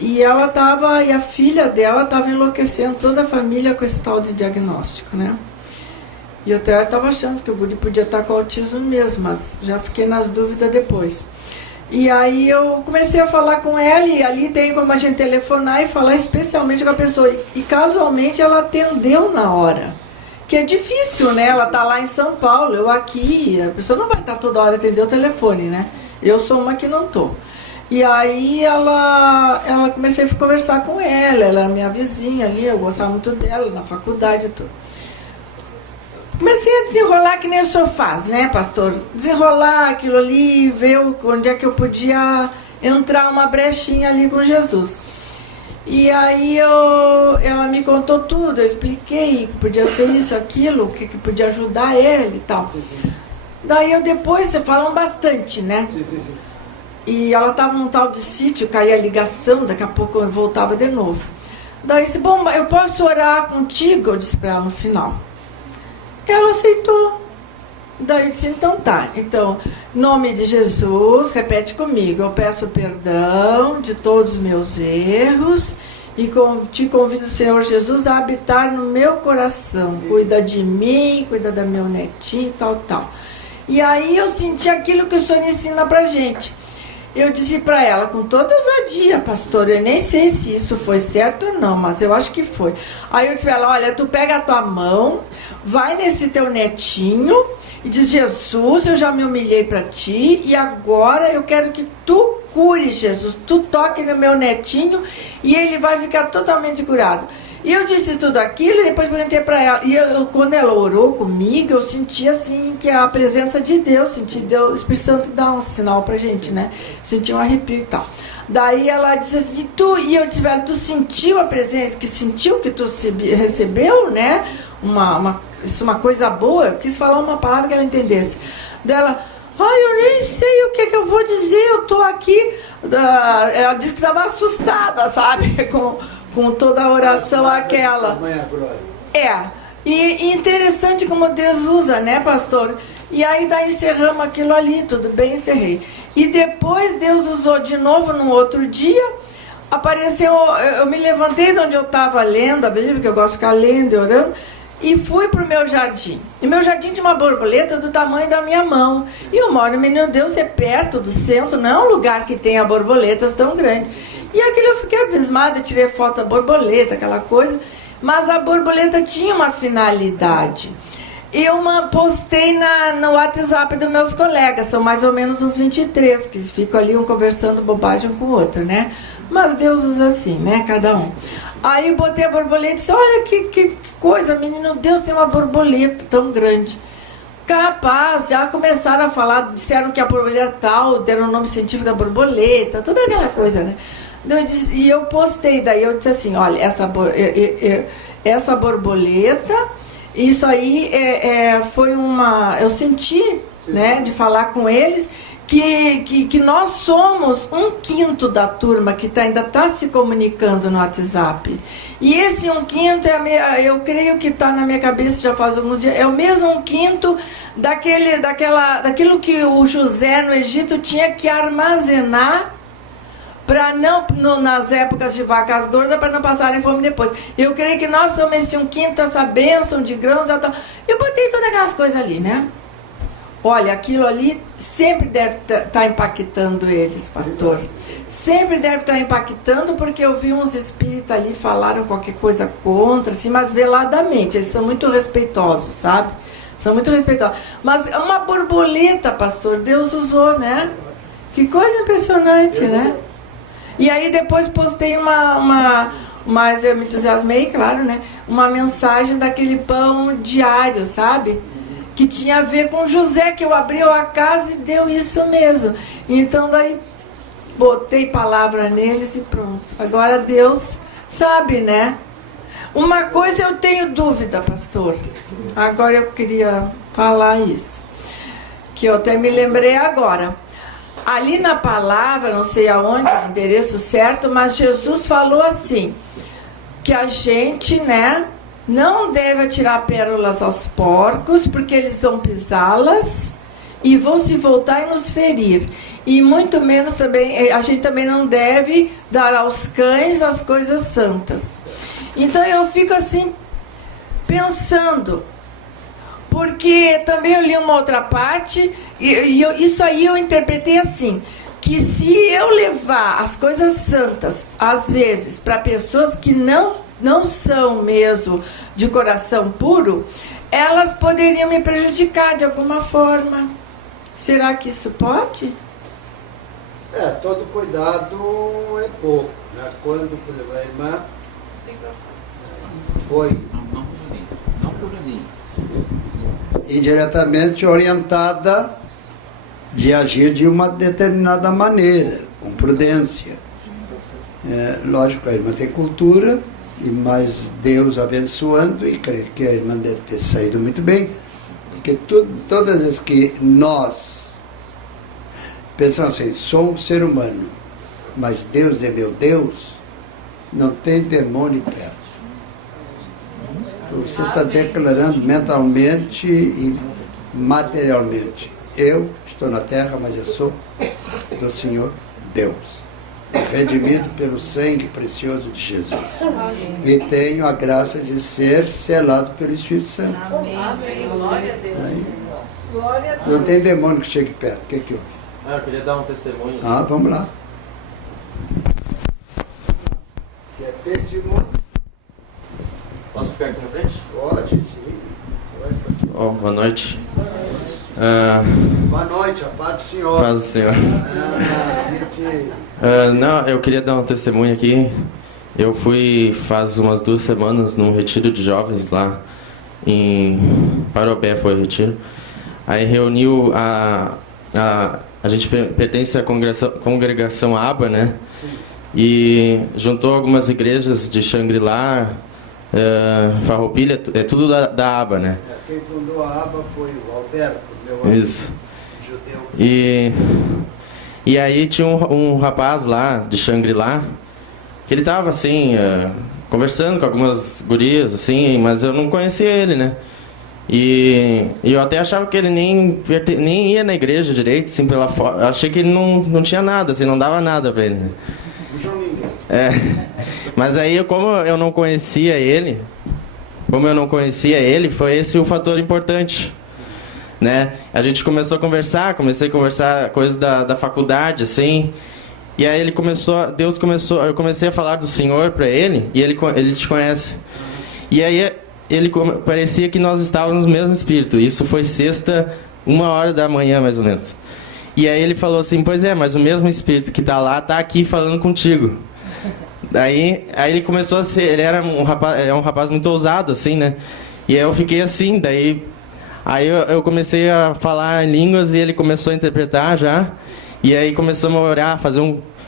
a filha dela estava enlouquecendo toda a família com esse tal de diagnóstico, né? E eu até estava achando que o guri podia estar com autismo mesmo, mas já fiquei nas dúvidas depois. E aí eu comecei a falar com ela e ali tem como a gente telefonar e falar especialmente com a pessoa. E casualmente ela atendeu na hora. Que é difícil, né? Ela tá lá em São Paulo, eu aqui, a pessoa não vai estar toda hora atendendo o telefone, né? Eu sou uma que não tô. E aí ela comecei a conversar com ela era minha vizinha ali, eu gostava muito dela, na faculdade e tudo. Comecei a desenrolar que nem o senhor faz, né, pastor? Desenrolar aquilo ali, ver onde é que eu podia entrar uma brechinha ali com Jesus. E aí ela me contou tudo, eu expliquei que podia ser isso, aquilo, que podia ajudar ele e tal. Daí depois, você falam bastante, né? E ela estava num tal de sítio, caía a ligação, daqui a pouco eu voltava de novo. Daí eu disse, bom, eu posso orar contigo? Eu disse para ela no final. Ela aceitou. Daí eu disse, então tá. Então, em nome de Jesus, repete comigo. Eu peço perdão de todos os meus erros e te convido, Senhor Jesus, a habitar no meu coração. Cuida de mim, cuida da meu netinho, tal, tal. E aí eu senti aquilo que o Senhor ensina pra gente. Eu disse para ela, com toda ousadia, pastor, eu nem sei se isso foi certo ou não, mas eu acho que foi. Aí eu disse para ela, olha, tu pega a tua mão, vai nesse teu netinho e diz, Jesus, eu já me humilhei para ti e agora eu quero que tu cure, Jesus. Tu toque no meu netinho e ele vai ficar totalmente curado. E eu disse tudo aquilo e depois perguntei para ela. E quando ela orou comigo, eu senti assim que a presença de Deus, senti Deus, o Espírito Santo dá um sinal pra gente, né? Senti um arrepio e tal. Daí ela disse assim, e eu disse, velho, tu sentiu a presença, que sentiu que tu recebeu, né? Uma coisa boa, eu quis falar uma palavra que ela entendesse. Dela, eu nem sei o que eu vou dizer, eu tô aqui. Ela disse que estava assustada, sabe? Com toda a oração aquela. E interessante como Deus usa, né, pastor? E aí daí encerramos aquilo ali, tudo bem, encerrei. E depois Deus usou de novo num outro dia, apareceu, eu me levantei de onde eu estava lendo a Bíblia, que eu gosto de ficar lendo e orando, e fui pro meu jardim. E meu jardim tinha uma borboleta do tamanho da minha mão. E eu moro, menino Deus, é perto do centro, não é um lugar que tenha borboletas tão grandes. E aquilo eu fiquei abismada, tirei foto da borboleta, aquela coisa. Mas a borboleta tinha uma finalidade. Eu postei no WhatsApp dos meus colegas, são mais ou menos uns 23, que ficam ali um conversando bobagem um com o outro, né? Mas Deus usa assim, né? Cada um. Aí eu botei a borboleta e disse, olha que coisa, menino Deus, tem uma borboleta tão grande. Capaz, já começaram a falar, disseram que a borboleta tal, deram o nome científico da borboleta, toda aquela coisa, né? E eu postei, daí eu disse assim, olha, essa borboleta, isso aí foi eu senti, né, de falar com eles, que nós somos 1/5 da turma que ainda está se comunicando no WhatsApp. E esse 1/5, eu creio que está na minha cabeça já faz alguns dias, é o mesmo 1/5 daquilo que o José no Egito tinha que armazenar para não, nas épocas de vacas gordas, para não passarem fome depois. Eu creio que nós somos esse 1/5, essa bênção de grãos. Eu botei todas aquelas coisas ali, né? Olha, aquilo ali sempre deve estar impactando eles, pastor. Sempre deve estar impactando, porque eu vi uns espíritos ali, falaram qualquer coisa contra, assim, mas veladamente. Eles são muito respeitosos, sabe? São muito respeitosos. Mas uma borboleta, pastor, Deus usou, né? Que coisa impressionante, né? E aí depois postei mas eu me entusiasmei, claro, né? Uma mensagem daquele pão diário, sabe? Que tinha a ver com José, que eu abriu a casa e deu isso mesmo. Então daí botei palavra neles e pronto. Agora Deus sabe, né? Uma coisa eu tenho dúvida, pastor. Agora eu queria falar isso. Que eu até me lembrei agora. Ali na palavra, não sei aonde, o endereço certo, mas Jesus falou assim, que a gente, né, não deve atirar pérolas aos porcos, porque eles vão pisá-las e vão se voltar e nos ferir. E muito menos também, a gente também não deve dar aos cães as coisas santas. Então eu fico assim, pensando, porque também eu li uma outra parte, isso aí eu interpretei assim, que se eu levar as coisas santas, às vezes, para pessoas que não são mesmo de coração puro, elas poderiam me prejudicar de alguma forma. Será que isso pode? Todo cuidado é pouco. Né? Quando, por exemplo, a irmã foi indiretamente orientada de agir de uma determinada maneira, com prudência. Lógico, a irmã tem cultura, mas Deus abençoando, e creio que a irmã deve ter saído muito bem, porque todas as vezes que nós pensamos assim, sou um ser humano, mas Deus é meu Deus, não tem demônio perto. Você está declarando mentalmente e materialmente. Eu estou na terra, mas eu sou do Senhor Deus, redimido pelo sangue precioso de Jesus. E tenho a graça de ser selado pelo Espírito Santo. Amém. Glória a Deus. Aí, Glória a Deus. não tem demônio que chegue perto. O que que houve? Eu queria dar um testemunho. Vamos lá. Se é testemunho, Posso ficar aqui na frente? pode sim. Boa noite. Boa noite, a paz do Senhor. Paz do Senhor. Não, eu queria dar um testemunho aqui. Eu fui faz umas 2 semanas num retiro de jovens lá em Parobé, foi o retiro. Aí reuniu a gente pertence à congregação ABA, né? E juntou algumas igrejas de Xangri-Lá, Farroupilha, é tudo da ABA, né? Quem fundou a ABA foi o Alberto, meu amigo Isso. judeu. E aí tinha um rapaz lá de Xangri-Lá, que ele tava assim, conversando com algumas gurias, assim, mas eu não conhecia ele, né? E eu até achava que ele nem ia na igreja direito, assim, pela fora. Eu achei que ele não tinha nada, assim, não dava nada pra ele, né? Mas aí, como eu não conhecia ele, foi esse o fator importante, né? A gente comecei a conversar coisas da faculdade, assim, e aí eu comecei a falar do Senhor para ele, e ele te conhece. E aí parecia que nós estávamos no mesmo espírito. Isso foi sexta, 1h da manhã, mais ou menos. E aí ele falou assim, pois é, mas o mesmo espírito que está lá, está aqui falando contigo. Aí ele começou a ser, ele era um rapaz muito ousado, assim, né? E aí eu fiquei assim, aí eu comecei a falar em línguas e ele começou a interpretar já. E aí começamos a orar,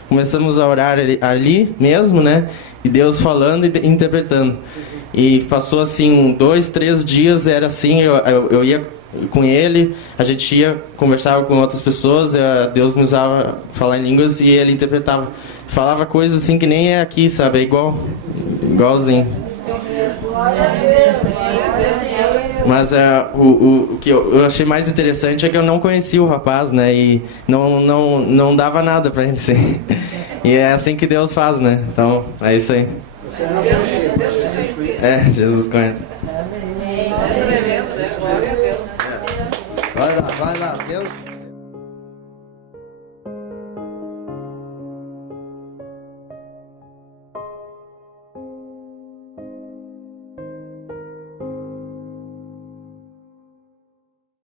começamos a orar ali mesmo, né? E Deus falando e interpretando. E passou assim 2, 3 dias, era assim, eu ia com ele, a gente ia, conversava com outras pessoas, Deus me usava falar em línguas e ele interpretava. Falava coisas assim que nem é aqui, sabe? É igualzinho. Mas o que eu achei mais interessante é que eu não conhecia o rapaz, né? E não dava nada pra ele, assim. E é assim que Deus faz, né? Então, é isso aí. Jesus conhece. Tremendo, né? Glória a Deus. Vai lá.